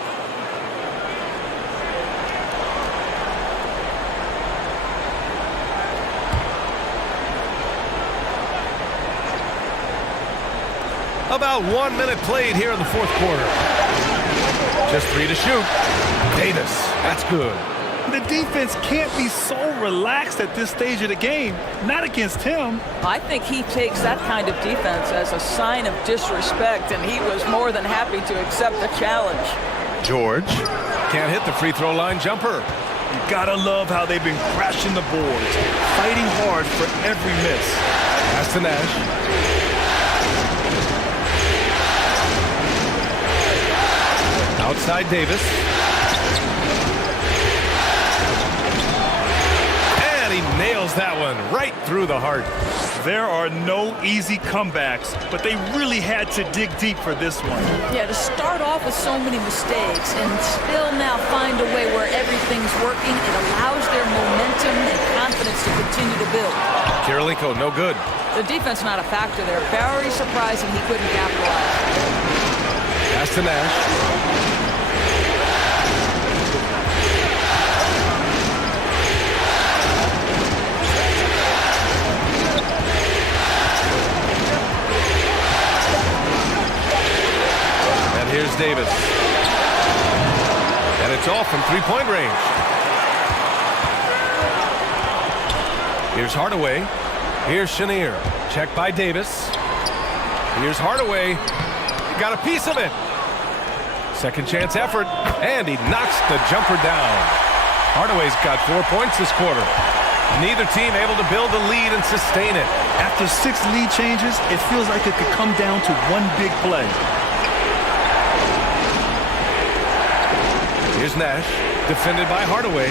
About 1 minute played here in the fourth quarter. Just 3 to shoot. Davis, that's good. The defense can't be so relaxed at this stage of the game. Not against him. I think he takes that kind of defense as a sign of disrespect, and he was more than happy to accept the challenge. George can't hit the free throw line jumper. You gotta love how they've been crashing the boards, fighting hard for every miss. Pass to Nash. Outside Davis. And he nails that one right through the heart. There are no easy comebacks, but they really had to dig deep for this one. Yeah, to start off with so many mistakes and still now find a way where everything's working, it allows their momentum and confidence to continue to build. Kirilenko, no good. The defense not a factor there. Very surprising he couldn't capitalize. Pass to Nash. Here's Davis. And it's off from three-point range. Here's Hardaway. Here's Chenier. Checked by Davis. Here's Hardaway. He got a piece of it. Second chance effort. And he knocks the jumper down. Hardaway's got 4 points this quarter. Neither team able to build a lead and sustain it. After 6 lead changes, it feels like it could come down to one big play. Here's Nash, defended by Hardaway.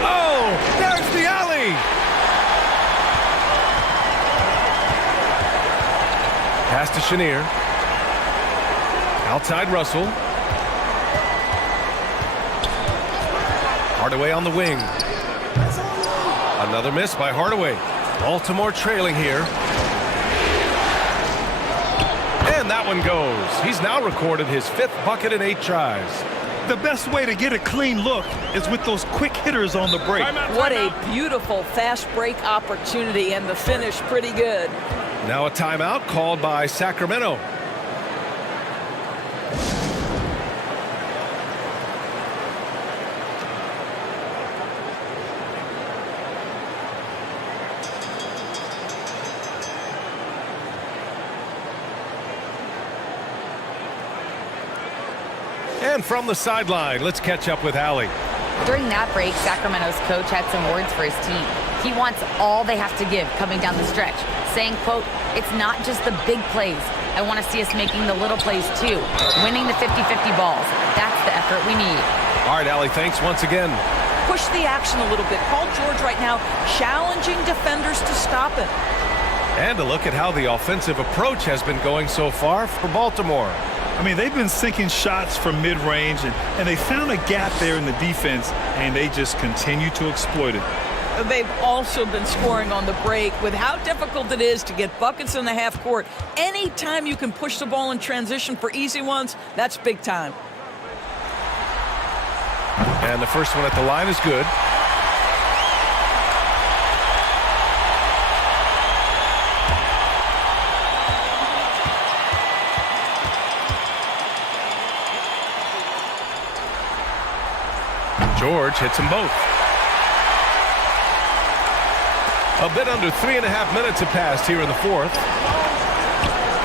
Oh, there's the alley! Pass to Chenier. Outside Russell. Hardaway on the wing. Another miss by Hardaway. Baltimore trailing here. And that one goes. He's now recorded his 5th bucket in 8 tries. The best way to get a clean look is with those quick hitters on the break. What a beautiful fast break opportunity, and the finish pretty good. Now a timeout called by Sacramento. And from the sideline, let's catch up with Allie. During that break, Sacramento's coach had some words for his team. He wants all they have to give coming down the stretch, saying, quote, "It's not just the big plays. I want to see us making the little plays too, winning the 50-50 balls. That's the effort we need." All right, Allie, thanks once again. Push the action a little bit. Paul George right now challenging defenders to stop him. And a look at how the offensive approach has been going so far for Baltimore. I mean, they've been sinking shots from mid-range, and they found a gap there in the defense, and they just continue to exploit it. They've also been scoring on the break. With how difficult it is to get buckets in the half court, anytime you can push the ball in transition for easy ones, that's big time. And the first one at the line is good. George hits them both. A bit under 3.5 minutes have passed here in the fourth.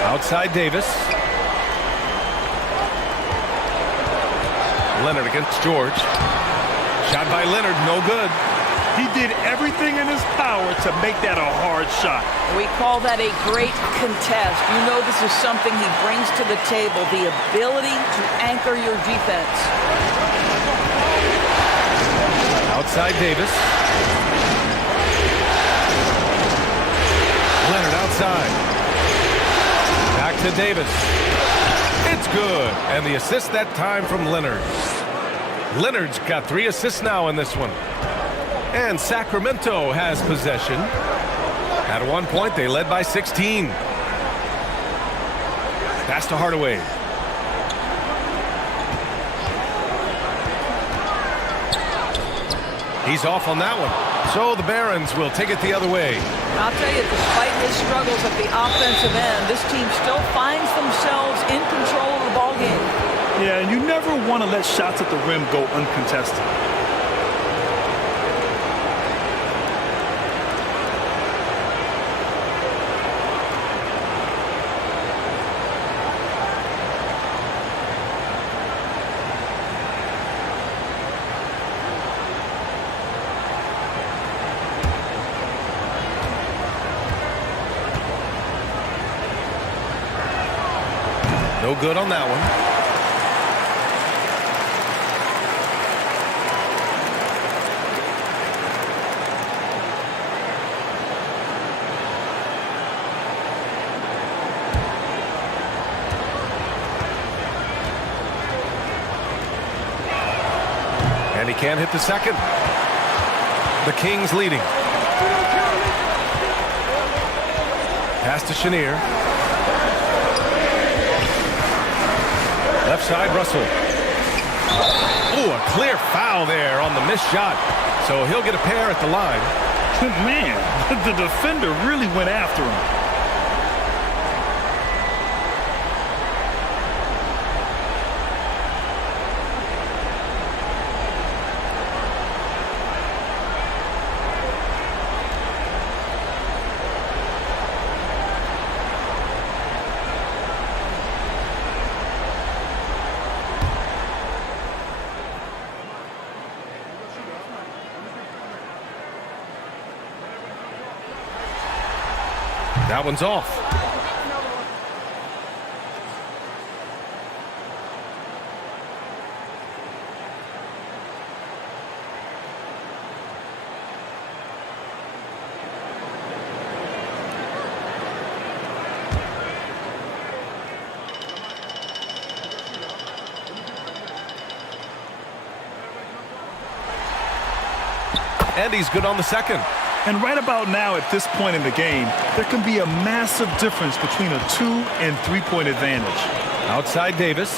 Outside Davis. Leonard against George. Shot by Leonard, no good. He did everything in his power to make that a hard shot. We call that a great contest. You know this is something he brings to the table, the ability to anchor your defense. Outside Davis. Leonard outside. Back to Davis. It's good. And the assist that time from Leonard. Leonard's got 3 assists now in this one. And Sacramento has possession. At one point, they led by 16. Pass to Hardaway. He's off on that one. So the Barons will take it the other way. I'll tell you, despite his struggles at the offensive end, this team still finds themselves in control of the ball game. Yeah, and you never want to let shots at the rim go uncontested. No good on that one. And he can't hit the second. The Kings leading. Pass to Chenier. Left side, Russell. Ooh, a clear foul there on the missed shot. So he'll get a pair at the line. Man, the defender really went after him. That one's off. And he's good on the second. And right about now, at this point in the game, there can be a massive difference between a 2- and 3-point advantage. Outside Davis.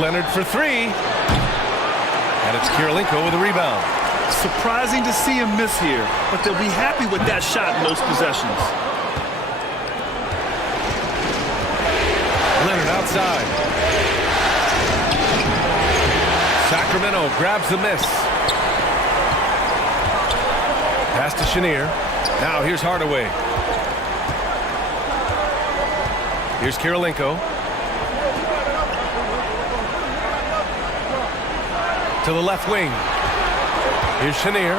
Leonard for 3. And it's Kirilenko with a rebound. Surprising to see him miss here, but they'll be happy with that shot most possessions. Leonard outside. Sacramento grabs the miss. Pass to Chenier. Now here's Hardaway. Here's Kirilenko. To the left wing. Here's Chenier.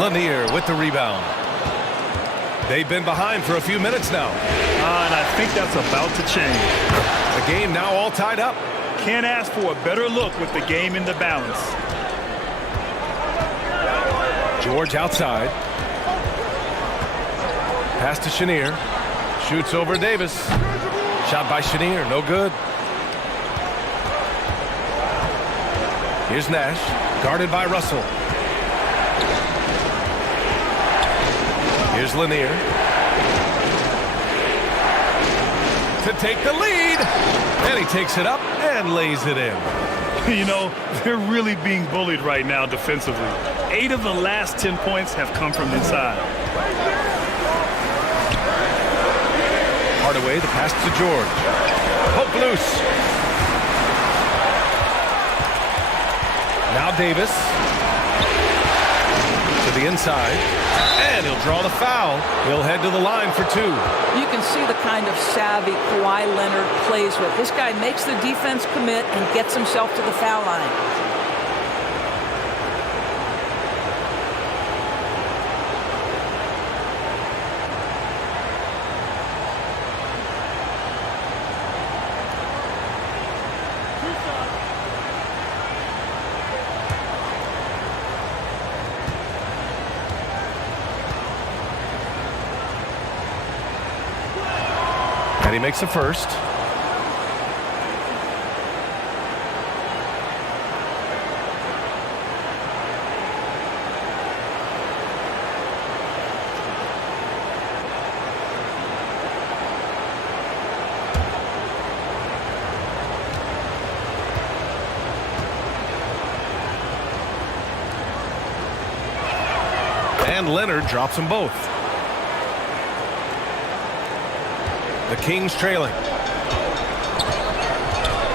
Lanier with the rebound. They've been behind for a few minutes now. And I think that's about to change. The game now all tied up. Can't ask for a better look with the game in the balance. George outside. Pass to Chenier. Shoots over Davis. Shot by Chenier. No good. Here's Nash. Guarded by Russell. Here's Lanier. To take the lead. And he takes it up and lays it in. You know, they're really being bullied right now defensively. 8 of the last 10 points have come from inside. Hardaway, the pass to George. Poke loose. Now Davis. To the inside. And he'll draw the foul. He'll head to the line for 2. You can see the kind of savvy Kawhi Leonard plays with. This guy makes the defense commit and gets himself to the foul line. he makes the first. And Leonard drops them both. The Kings trailing.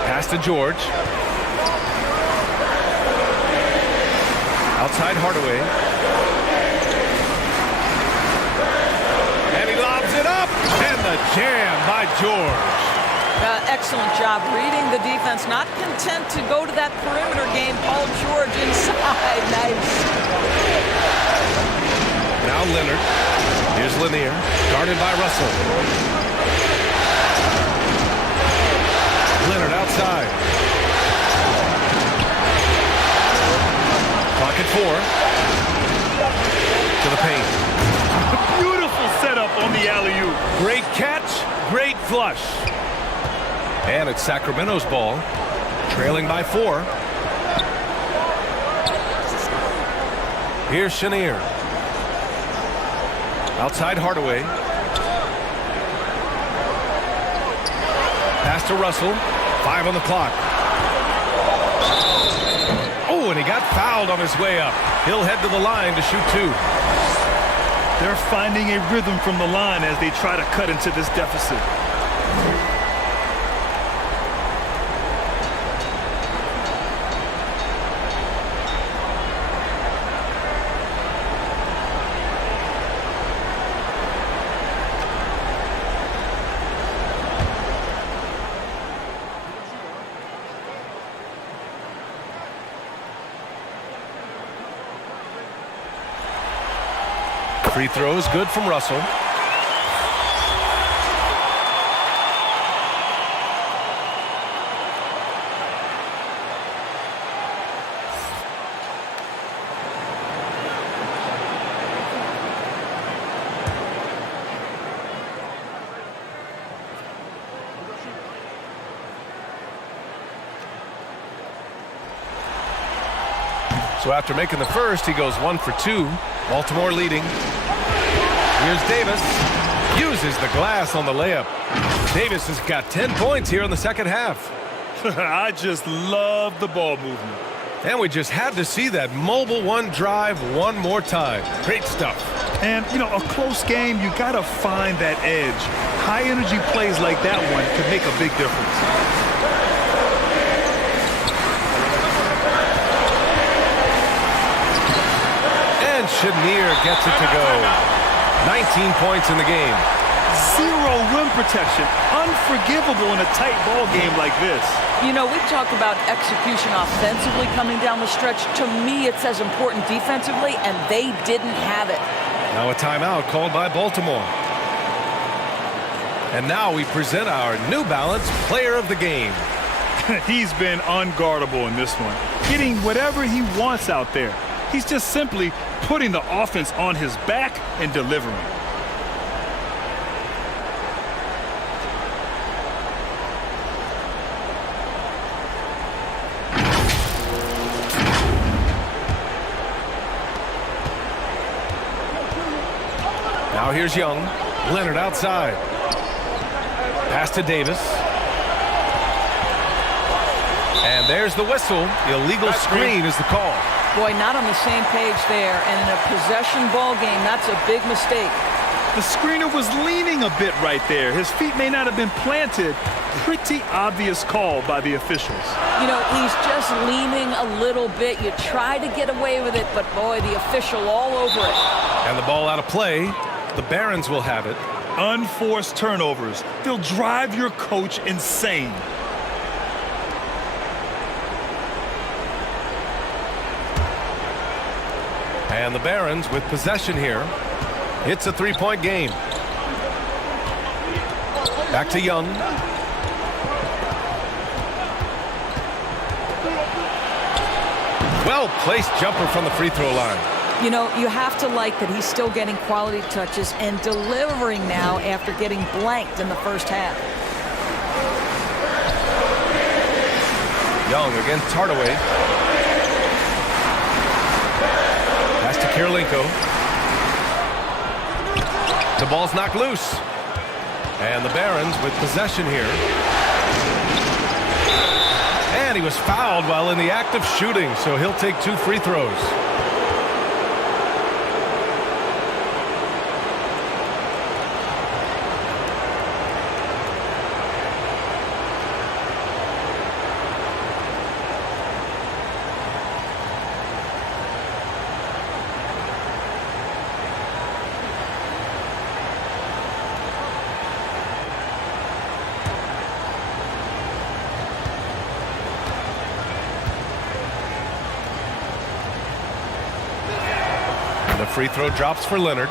Pass to George. Outside Hardaway. And he lobs it up. And the jam by George. Excellent job reading the defense. Not content to go to that perimeter game. Paul George inside. Nice. Now Leonard. Here's Lanier. Guarded by Russell. Leonard outside. Clock at 4. To the paint. Beautiful setup on the alley-oop. Great catch. Great flush. And it's Sacramento's ball. Trailing by 4. Here's Chenier. Outside Hardaway. Pass to Russell. 5 on the clock. Oh, and he got fouled on his way up. He'll head to the line to shoot 2. They're finding a rhythm from the line as they try to cut into this deficit. Free throw is good from Russell. So after making the first, he goes 1 for 2. Baltimore leading. Here's Davis. Uses the glass on the layup. Davis has got 10 points here in the second half. I just love the ball movement. And we just had to see that mobile one drive one more time. Great stuff. And, you know, a close game, you got to find that edge. High energy plays like that one can make a big difference. Chenier gets it to go. 19 points in the game. Zero rim protection. Unforgivable in a tight ball game like this. You know, we've talked about execution offensively coming down the stretch. To me, it's as important defensively, and they didn't have it. Now a timeout called by Baltimore. And now we present our New Balance Player of the Game. He's been unguardable in this one. Getting whatever he wants out there. He's just simply putting the offense on his back and delivering. Now here's Young. Leonard outside. Pass to Davis. And there's the whistle. Illegal screen is the call. Boy, not on the same page there. And in a possession ball game, that's a big mistake. The screener was leaning a bit right there. His feet may not have been planted. Pretty obvious call by the officials. You know, he's just leaning a little bit. You try to get away with it, but boy, the official all over it. And the ball out of play. The Barons will have it. Unforced turnovers. They'll drive your coach insane. And the Barons with possession here. It's a three-point game. Back to Young. Well-placed jumper from the free throw line. You know, you have to like that he's still getting quality touches and delivering now after getting blanked in the first half. Young against Hardaway. Pass to Kirilenko. The ball's knocked loose. And the Barons with possession here. And he was fouled while in the act of shooting, so he'll take 2 free throws. The free throw drops for Leonard.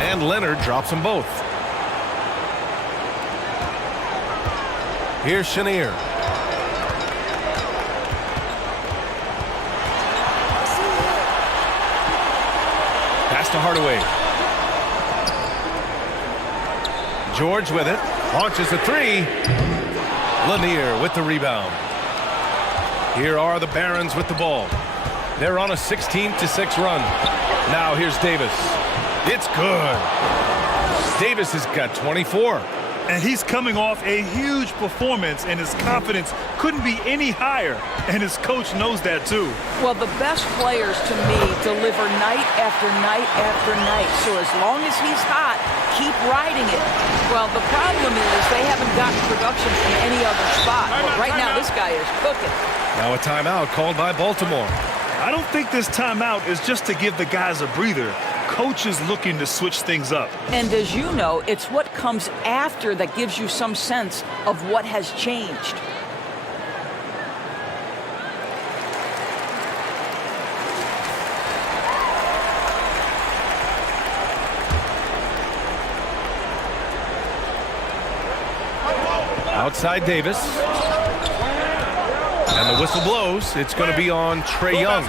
And Leonard drops them both. Here's Chenier. Pass to Hardaway. George with it. Launches a 3. Lanier with the rebound. Here are the Barons with the ball. They're on a 16-6 run. Now here's Davis. It's good. Davis has got 24. And he's coming off a huge performance, and his confidence couldn't be any higher. And his coach knows that, too. Well, the best players, to me, deliver night after night after night. So as long as he's hot, keep riding it. Well, the problem is they haven't gotten production from any other spot. But right now, this guy is cooking. Now a timeout called by Baltimore. I don't think this timeout is just to give the guys a breather. Coach is looking to switch things up. And as you know, it's what comes after that gives you some sense of what has changed. Outside Davis. And the whistle blows. It's going to be on Trae Young.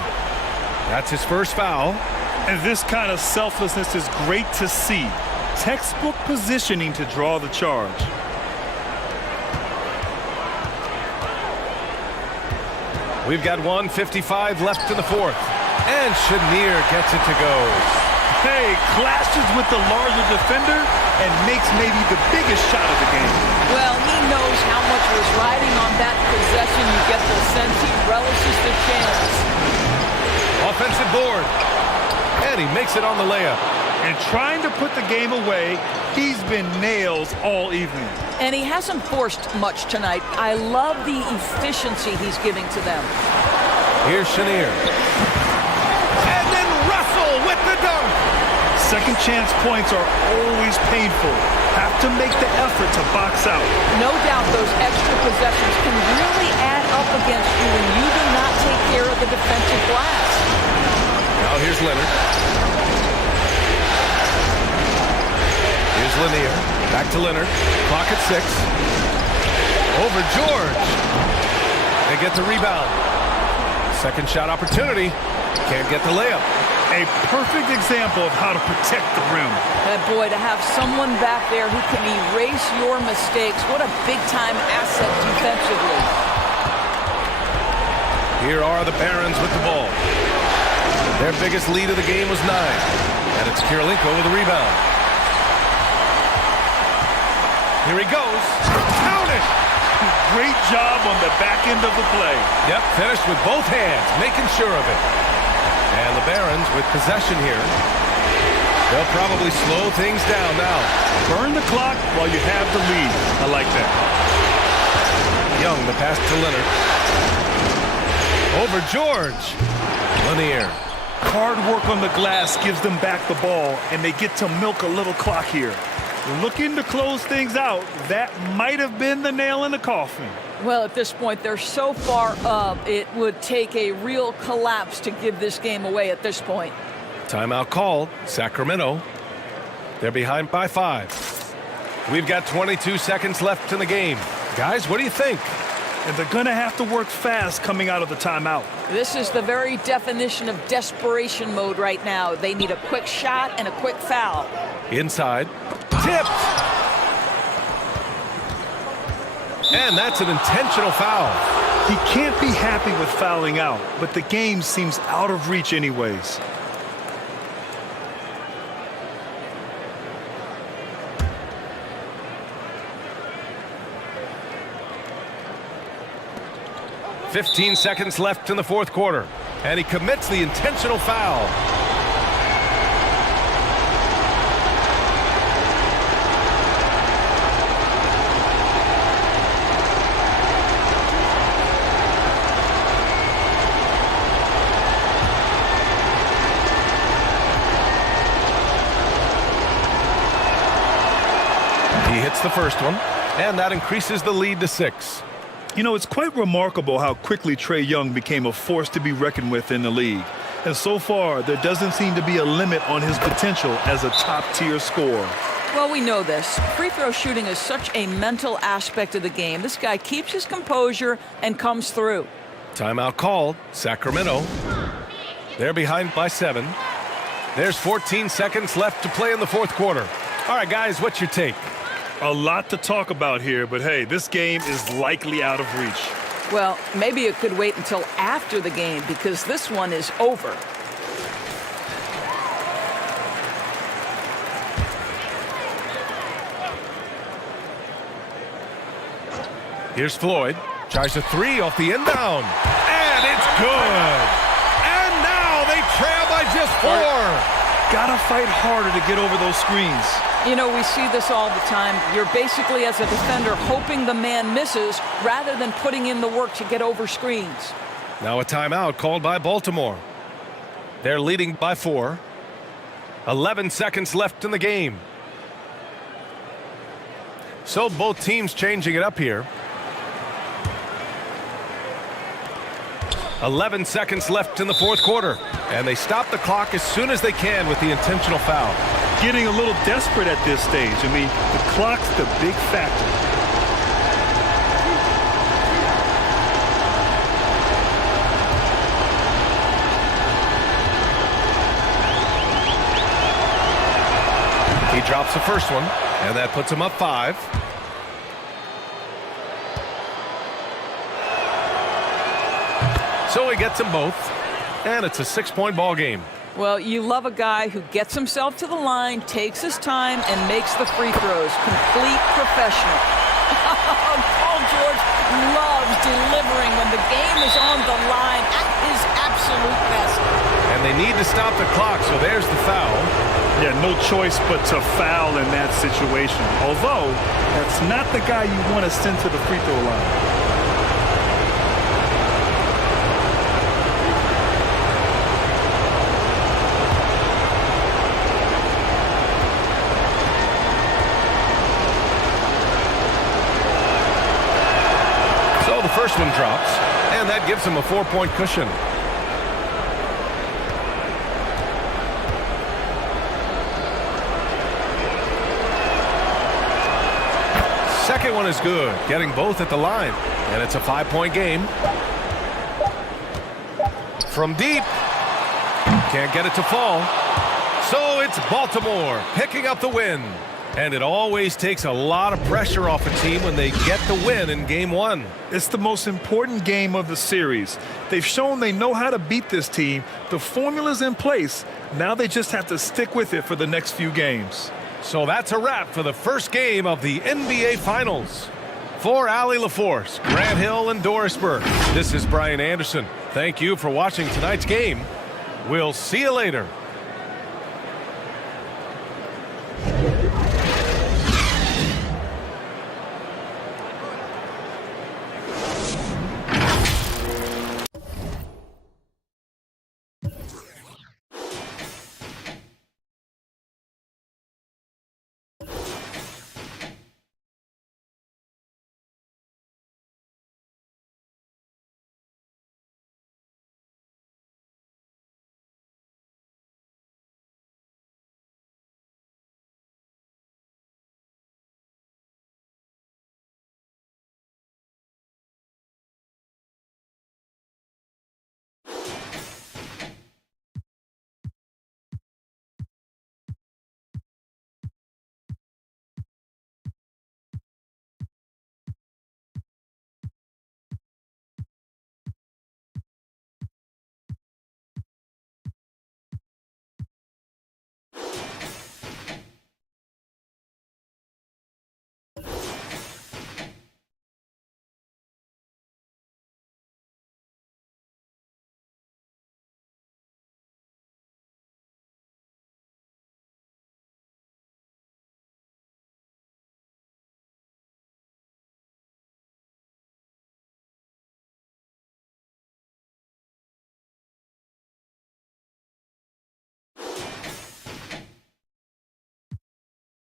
That's his first foul. And this kind of selflessness is great to see. Textbook positioning to draw the charge. We've got 1:55 left in the fourth. And Chenier gets it to go. Hey, clashes with the larger defender and makes maybe the biggest shot of the game. Well, he knows how much was riding on that possession. You get the sense he relishes the chance. Offensive board. And he makes it on the layup. And trying to put the game away, he's been nails all evening. And he hasn't forced much tonight. I love the efficiency he's giving to them. Here's Chenier. And then Russell with the dunk. Second chance points are always painful. Have to make the effort to box out. No doubt those extra possessions can really add up against you when you do not take care of the defensive glass. Now here's Leonard. Here's Lanier. Back to Leonard. Clock at 6. Over George. They get the rebound. Second shot opportunity. Can't get the layup. A perfect example of how to protect the rim. That boy, to have someone back there who can erase your mistakes, what a big-time asset defensively. Here are the Barons with the ball. Their biggest lead of the game was 9. And it's Kirilenko with the rebound. Here he goes. Count it! Great job on the back end of the play. Yep, finished with both hands, making sure of it. And the Barons with possession here. They'll probably slow things down now. Burn the clock while you have the lead. I like that. Young, the pass to Leonard. Over George. Lanier. Hard work on the glass gives them back the ball, and they get to milk a little clock here. Looking to close things out. That might have been the nail in the coffin. Well, at this point, they're so far up, it would take a real collapse to give this game away at this point. Timeout called. Sacramento. They're behind by 5. We've got 22 seconds left in the game. Guys, what do you think? And they're going to have to work fast coming out of the timeout. This is the very definition of desperation mode right now. They need a quick shot and a quick foul. Inside. Tipped. And that's an intentional foul. He can't be happy with fouling out, but the game seems out of reach anyways. "15 seconds left in the fourth quarter, and he commits the intentional foul. He hits the first one, and that increases the lead to 6. You know, it's quite remarkable how quickly Trae Young became a force to be reckoned with in the league. And so far, there doesn't seem to be a limit on his potential as a top-tier scorer. Well, we know this. Free throw shooting is such a mental aspect of the game. This guy keeps his composure and comes through. Timeout called. Sacramento. They're behind by 7. There's 14 seconds left to play in the fourth quarter. All right, guys, what's your take? A lot to talk about here, but hey, this game is likely out of reach. Well, maybe it could wait until after the game because this one is over. Here's Floyd. Tries a 3 off the inbound. And it's good. And now they trail by just 4. Gotta fight harder to get over those screens. You know, we see this all the time. You're basically, as a defender, hoping the man misses rather than putting in the work to get over screens. Now a timeout called by Baltimore. They're leading by 4. 11 seconds left in the game. So both teams changing it up here. 11 seconds left in the fourth quarter. And they stop the clock as soon as they can with the intentional foul. Getting a little desperate at this stage. I mean, the clock's the big factor. He drops the first one, and that puts him up 5. So he gets them both, and it's a 6-point ball game. Well, you love a guy who gets himself to the line, takes his time, and makes the free throws. Complete professional. Paul George loves delivering when the game is on the line at his absolute best. And they need to stop the clock, so there's the foul. Yeah, no choice but to foul in that situation. Although, that's not the guy you want to send to the free throw line. First one drops, and that gives him a 4-point cushion. Second one is good, getting both at the line, and it's a 5-point game. From deep, can't get it to fall. So it's Baltimore picking up the win. And it always takes a lot of pressure off a team when they get the win in Game 1. It's the most important game of the series. They've shown they know how to beat this team. The formula's in place. Now they just have to stick with it for the next few games. So that's a wrap for the first game of the NBA Finals. For Allie LaForce, Grant Hill, and Doris Burke, this is Brian Anderson. Thank you for watching tonight's game. We'll see you later.